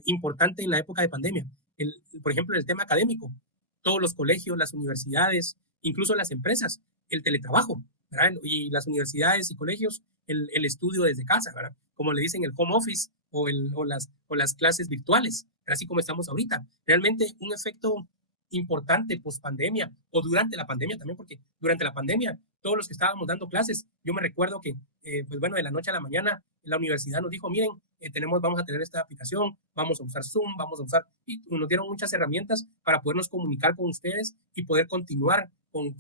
importante en la época de pandemia? Por ejemplo, el tema académico, todos los colegios, las universidades, incluso las empresas, el teletrabajo, ¿verdad? Y las universidades y colegios, el estudio desde casa, ¿verdad? Como le dicen, el home office o las clases virtuales, así como estamos ahorita. Realmente un efecto importante post pandemia o durante la pandemia también, porque durante la pandemia todos los que estábamos dando clases, yo me recuerdo que pues bueno, de la noche a la mañana la universidad nos dijo, miren, vamos a tener esta aplicación, vamos a usar Zoom, y nos dieron muchas herramientas para podernos comunicar con ustedes y poder continuar con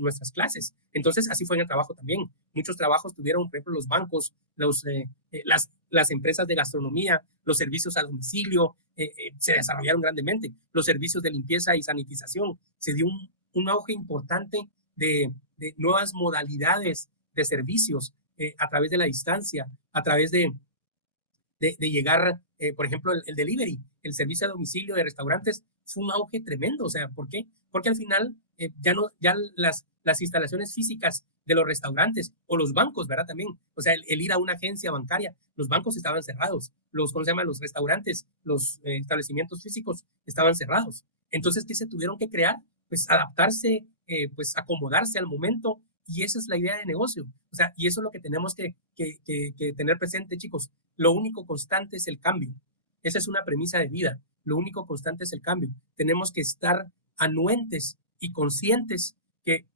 nuestras clases. Entonces así fue en el trabajo también. Muchos trabajos tuvieron, por ejemplo, los bancos, las empresas de gastronomía, los servicios a domicilio, se desarrollaron grandemente. Los servicios de limpieza y sanitización, se dio un auge importante de nuevas modalidades de servicios a través de la distancia, a través de llegar, por ejemplo, el delivery, el servicio a domicilio de restaurantes, fue un auge tremendo. O sea, ¿por qué? Porque al final ya las instalaciones físicas de los restaurantes o los bancos, ¿verdad? También, o sea, el ir a una agencia bancaria, los bancos estaban cerrados, ¿cómo se llama? Los restaurantes, los establecimientos físicos estaban cerrados. Entonces, ¿qué se tuvieron que crear? Pues adaptarse, pues acomodarse al momento, y esa es la idea de negocio. O sea, y eso es lo que tenemos que tener presente, chicos. Lo único constante es el cambio. Esa es una premisa de vida. Lo único constante es el cambio. Tenemos que estar anuentes y conscientes que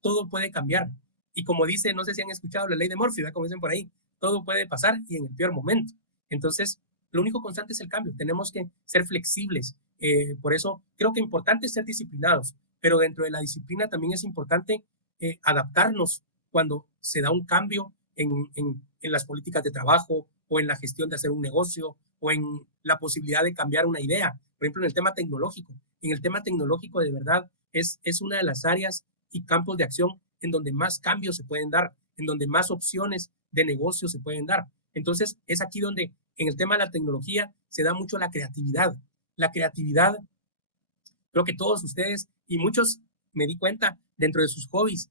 todo puede cambiar. Y como dice, no sé si han escuchado la ley de Murphy, ¿verdad? Como dicen por ahí, todo puede pasar y en el peor momento. Entonces, lo único constante es el cambio. Tenemos que ser flexibles. Por eso creo que es importante ser disciplinados, pero dentro de la disciplina también es importante adaptarnos cuando se da un cambio en las políticas de trabajo o en la gestión de hacer un negocio o en la posibilidad de cambiar una idea. Por ejemplo, en el tema tecnológico. En el tema tecnológico, de verdad, es una de las áreas y campos de acción en donde más cambios se pueden dar, en donde más opciones de negocio se pueden dar. Entonces, es aquí donde en el tema de la tecnología se da mucho la creatividad. La creatividad, creo que todos ustedes y muchos, me di cuenta, dentro de sus hobbies,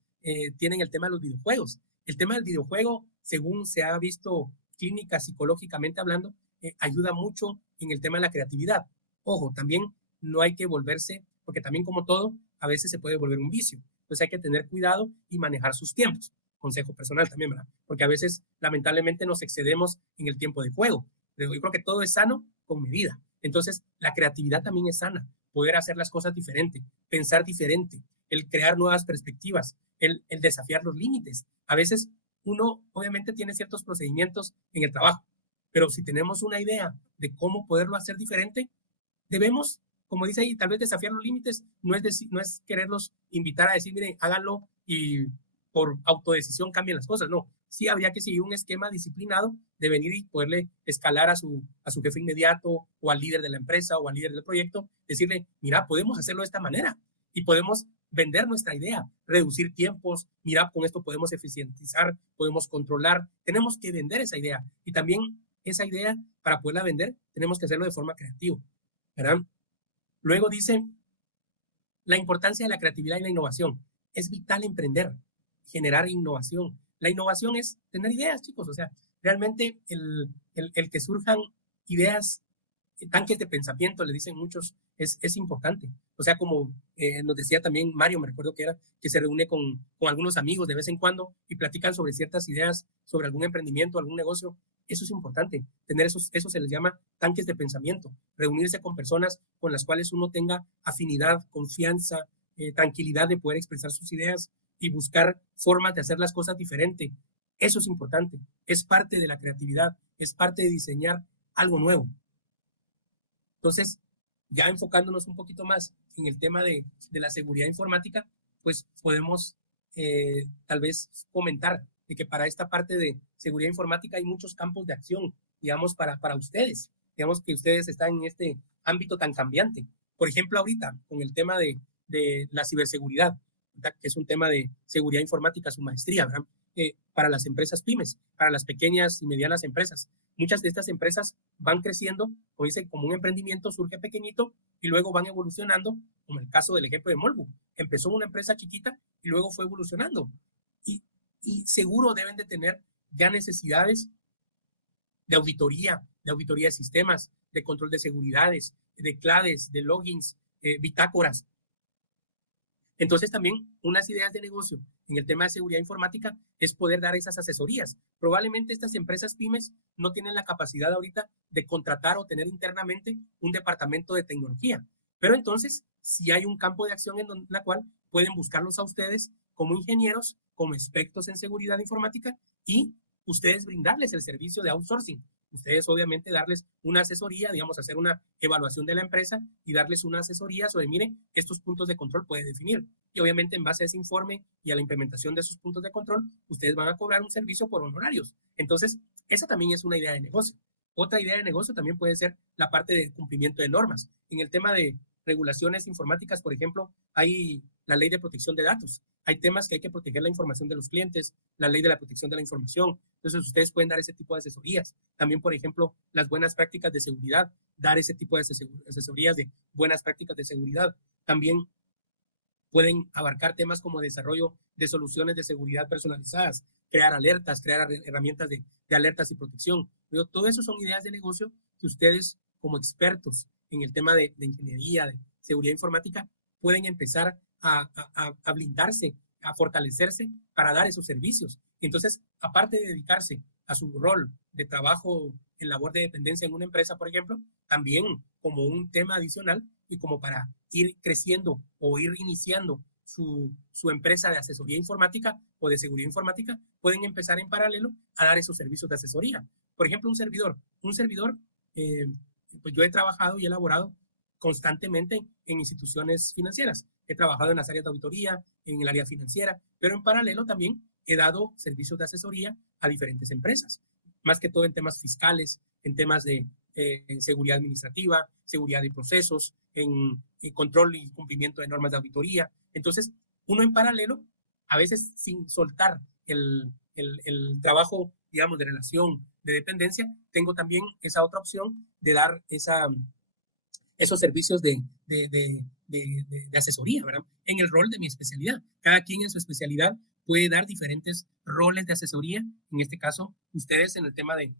tienen el tema de los videojuegos. El tema del videojuego, según se ha visto clínica, psicológicamente hablando, ayuda mucho en el tema de la creatividad. Ojo, también no hay que volverse, porque también como todo, a veces se puede volver un vicio. Entonces hay que tener cuidado y manejar sus tiempos. Consejo personal también, ¿verdad? Porque a veces, lamentablemente, nos excedemos en el tiempo de juego. Pero yo creo que todo es sano con medida. Entonces, la creatividad también es sana. Poder hacer las cosas diferente, pensar diferente, el crear nuevas perspectivas, el desafiar los límites. A veces uno obviamente tiene ciertos procedimientos en el trabajo, pero si tenemos una idea de cómo poderlo hacer diferente, debemos, como dice ahí, tal vez desafiar los límites no es quererlos invitar a decir, miren, háganlo y por autodecisión cambien las cosas. No, sí habría que seguir un esquema disciplinado de venir y poderle escalar a su jefe inmediato o al líder de la empresa o al líder del proyecto, decirle, mira, podemos hacerlo de esta manera y podemos vender nuestra idea, reducir tiempos, mira, con esto podemos eficientizar, podemos controlar, tenemos que vender esa idea y también esa idea, para poderla vender, tenemos que hacerlo de forma creativa, ¿verdad? Luego dice, la importancia de la creatividad y la innovación. Es vital emprender, generar innovación. La innovación es tener ideas, chicos, o sea, realmente el que surjan ideas, tanques de pensamiento, le dicen muchos, es importante. O sea, como nos decía también Mario, me recuerdo que se reúne con algunos amigos de vez en cuando y platican sobre ciertas ideas, sobre algún emprendimiento, algún negocio. Eso es importante, tener eso se les llama tanques de pensamiento, reunirse con personas con las cuales uno tenga afinidad, confianza, tranquilidad de poder expresar sus ideas y buscar formas de hacer las cosas diferente. Eso es importante, es parte de la creatividad, es parte de diseñar algo nuevo. Entonces, ya enfocándonos un poquito más en el tema de la seguridad informática, pues podemos tal vez comentar de que para esta parte de seguridad informática hay muchos campos de acción, digamos, para ustedes. Digamos que ustedes están en este ámbito tan cambiante. Por ejemplo, ahorita, con el tema de la ciberseguridad, ¿verdad? Que es un tema de seguridad informática, su maestría, ¿verdad? Para las empresas pymes, para las pequeñas y medianas empresas. Muchas de estas empresas van creciendo, como dice, como un emprendimiento surge pequeñito y luego van evolucionando, como el caso del ejemplo de Molbu. Empezó una empresa chiquita y luego fue evolucionando. Y seguro deben de tener ya necesidades de auditoría de sistemas, de control de seguridades, de claves, de logins, bitácoras. Entonces también unas ideas de negocio en el tema de seguridad informática es poder dar esas asesorías. Probablemente estas empresas pymes no tienen la capacidad ahorita de contratar o tener internamente un departamento de tecnología. Pero entonces sí hay un campo de acción en la cual pueden buscarlos a ustedes como ingenieros, como expertos en seguridad informática y ustedes brindarles el servicio de outsourcing. Ustedes obviamente darles una asesoría, digamos, hacer una evaluación de la empresa y darles una asesoría sobre, mire, estos puntos de control puede definir. Y obviamente en base a ese informe y a la implementación de esos puntos de control, ustedes van a cobrar un servicio por honorarios. Entonces, esa también es una idea de negocio. Otra idea de negocio también puede ser la parte de cumplimiento de normas. En el tema de regulaciones informáticas, por ejemplo, hay la ley de protección de datos. Hay temas que hay que proteger la información de los clientes, la ley de la protección de la información. Entonces, ustedes pueden dar ese tipo de asesorías. También, por ejemplo, las buenas prácticas de seguridad, dar ese tipo de asesorías de buenas prácticas de seguridad. También pueden abarcar temas como desarrollo de soluciones de seguridad personalizadas, crear alertas, crear herramientas de alertas y protección. Pero todo eso son ideas de negocio que ustedes, como expertos en el tema de ingeniería, de seguridad informática, pueden empezar a blindarse, a fortalecerse para dar esos servicios. Y entonces, aparte de dedicarse a su rol de trabajo en labor de dependencia en una empresa, por ejemplo, también como un tema adicional y como para ir creciendo o ir iniciando su empresa de asesoría informática o de seguridad informática, pueden empezar en paralelo a dar esos servicios de asesoría. Por ejemplo, un servidor, pues yo he trabajado y elaborado constantemente en instituciones financieras. He trabajado en las áreas de auditoría, en el área financiera, pero en paralelo también he dado servicios de asesoría a diferentes empresas, más que todo en temas fiscales, en temas de seguridad administrativa, seguridad de procesos, en control y cumplimiento de normas de auditoría. Entonces, uno en paralelo, a veces sin soltar el trabajo, digamos, de relación de dependencia, tengo también esa otra opción de dar esos servicios de asesoría, ¿verdad? En el rol de mi especialidad. Cada quien en su especialidad puede dar diferentes roles de asesoría. En este caso, ustedes en el tema de,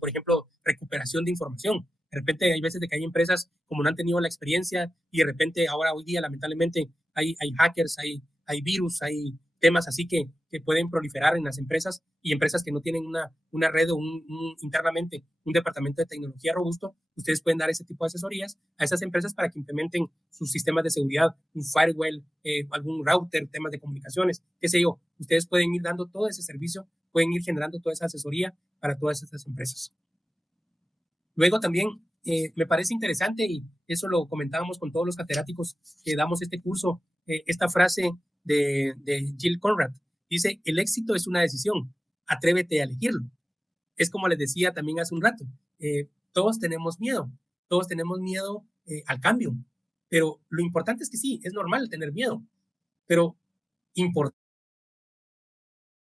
por ejemplo, recuperación de información. De repente hay veces de que hay empresas como no han tenido la experiencia y de repente ahora hoy día lamentablemente hay hackers, hay virus, hay temas así que pueden proliferar en las empresas y empresas que no tienen una red o internamente un departamento de tecnología robusto. Ustedes pueden dar ese tipo de asesorías a esas empresas para que implementen sus sistemas de seguridad, un firewall, algún router, temas de comunicaciones, qué sé yo. Ustedes pueden ir dando todo ese servicio, pueden ir generando toda esa asesoría para todas estas empresas. Luego también me parece interesante, y eso lo comentábamos con todos los catedráticos que damos este curso, esta frase de Jill Conrad. Dice, el éxito es una decisión, atrévete a elegirlo. Es como les decía también hace un rato, todos tenemos miedo al cambio, pero lo importante es que sí, es normal tener miedo, pero importante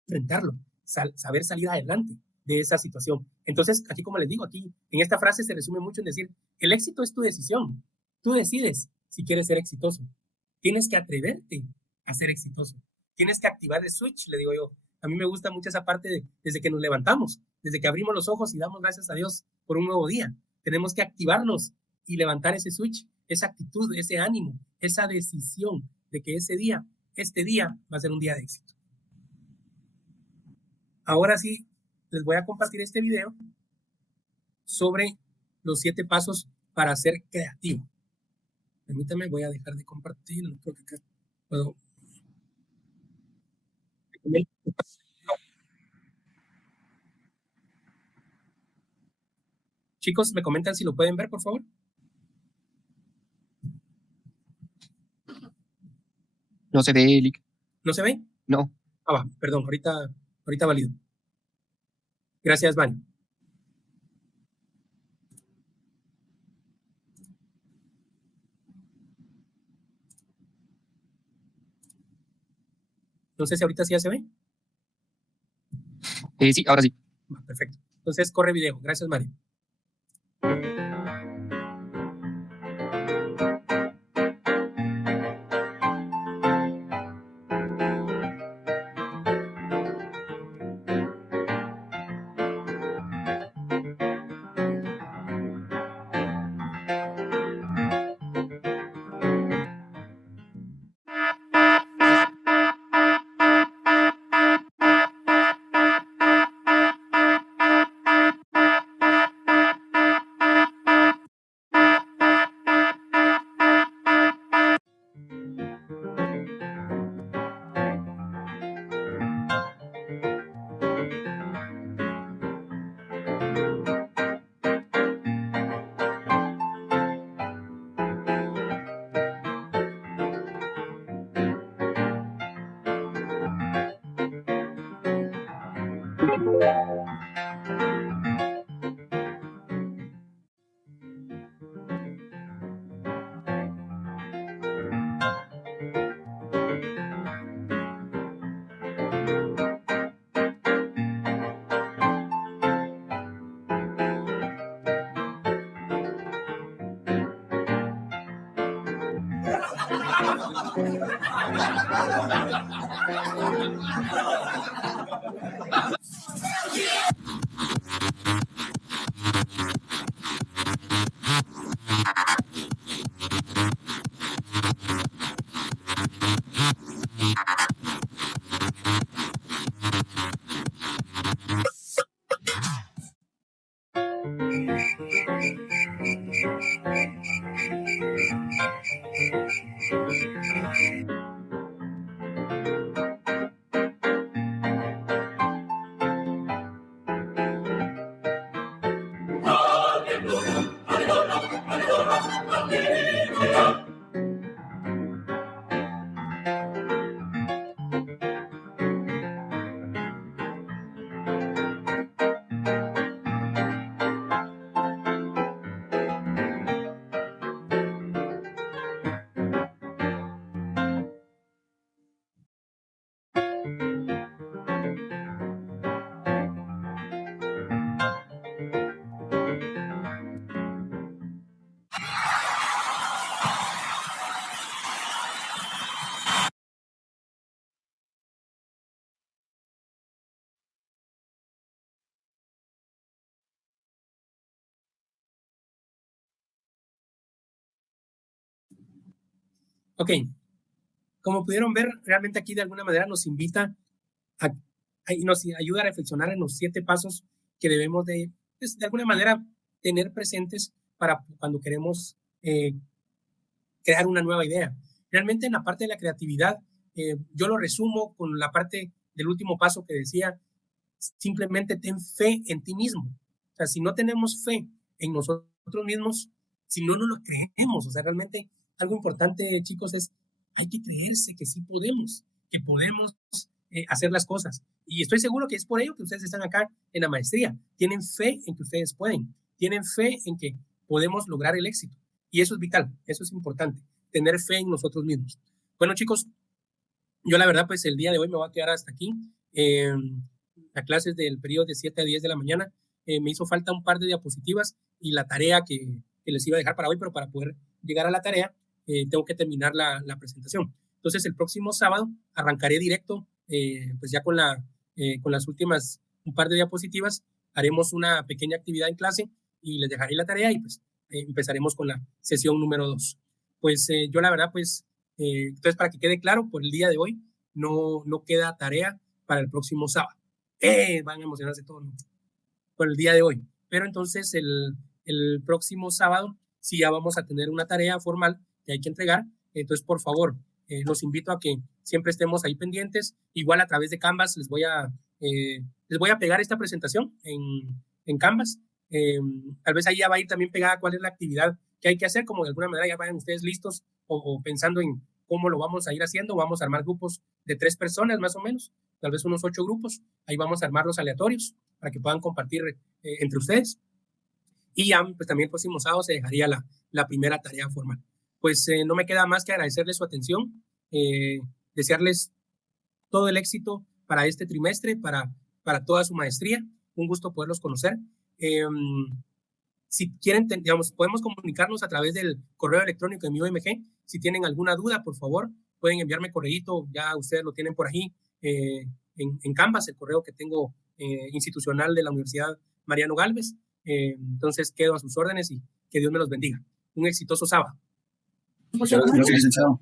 enfrentarlo, saber salir adelante de esa situación. Entonces, aquí como les digo, aquí en esta frase se resume mucho en decir, el éxito es tu decisión. Tú decides si quieres ser exitoso. Tienes que atreverte a ser exitoso. Tienes que activar el switch, le digo yo. A mí me gusta mucho esa parte desde que nos levantamos, desde que abrimos los ojos y damos gracias a Dios por un nuevo día. Tenemos que activarnos y levantar ese switch, esa actitud, ese ánimo, esa decisión de que este día va a ser un día de éxito. Ahora sí, les voy a compartir este video sobre los 7 pasos para ser creativo. Permítanme, voy a dejar de compartir. No creo que acá puedo. Chicos, ¿me comentan si lo pueden ver, por favor? No se ve, Lick. ¿No se ve? No. Va, perdón, ahorita valido. Gracias, Vani. No sé si ahorita sí ya se ve. Sí, ahora sí. Perfecto. Entonces, corre video. Gracias, Mario. Ok, como pudieron ver, realmente aquí de alguna manera nos invita y nos ayuda a reflexionar en los 7 pasos que debemos pues, de alguna manera tener presentes para cuando queremos crear una nueva idea. Realmente en la parte de la creatividad, yo lo resumo con la parte del último paso que decía, simplemente ten fe en ti mismo. O sea, si no tenemos fe en nosotros mismos, si no nos lo creemos, o sea, realmente algo importante, chicos, es hay que creerse que sí podemos, que podemos hacer las cosas. Y estoy seguro que es por ello que ustedes están acá en la maestría. Tienen fe en que ustedes pueden, tienen fe en que podemos lograr el éxito. Y eso es vital, eso es importante, tener fe en nosotros mismos. Bueno, chicos, yo la verdad, pues el día de hoy me voy a quedar hasta aquí. La clase es del periodo de 7 a 10 de la mañana. Me hizo falta un par de diapositivas y la tarea que les iba a dejar para hoy, pero para poder llegar a la tarea, tengo que terminar la presentación. Entonces, el próximo sábado arrancaré directo, pues ya con las últimas un par de diapositivas, haremos una pequeña actividad en clase y les dejaré la tarea y pues empezaremos con la sesión número 2. Pues yo la verdad, pues, entonces para que quede claro, por el día de hoy no queda tarea para el próximo sábado. Van a emocionarse todos por el día de hoy. Pero entonces el próximo sábado sí ya vamos a tener una tarea formal que hay que entregar. Entonces, por favor, los invito a que siempre estemos ahí pendientes. Igual a través de Canvas les voy a pegar esta presentación en Canvas. Tal vez ahí ya va a ir también pegada cuál es la actividad que hay que hacer, como de alguna manera ya vayan ustedes listos o pensando en cómo lo vamos a ir haciendo. Vamos a armar grupos de 3 personas más o menos, tal vez unos 8 grupos. Ahí vamos a armarlos aleatorios para que puedan compartir entre ustedes. Y ya, pues también el próximo sábado se dejaría la primera tarea formal. Pues no me queda más que agradecerles su atención, desearles todo el éxito para este trimestre, para toda su maestría. Un gusto poderlos conocer. Si quieren, digamos, podemos comunicarnos a través del correo electrónico de mi OMG. Si tienen alguna duda, por favor, pueden enviarme correíto. Ya ustedes lo tienen por ahí en Canvas, el correo que tengo institucional de la Universidad Mariano Gálvez. Entonces quedo a sus órdenes y que Dios me los bendiga. Un exitoso sábado. Muchas gracias, licenciado.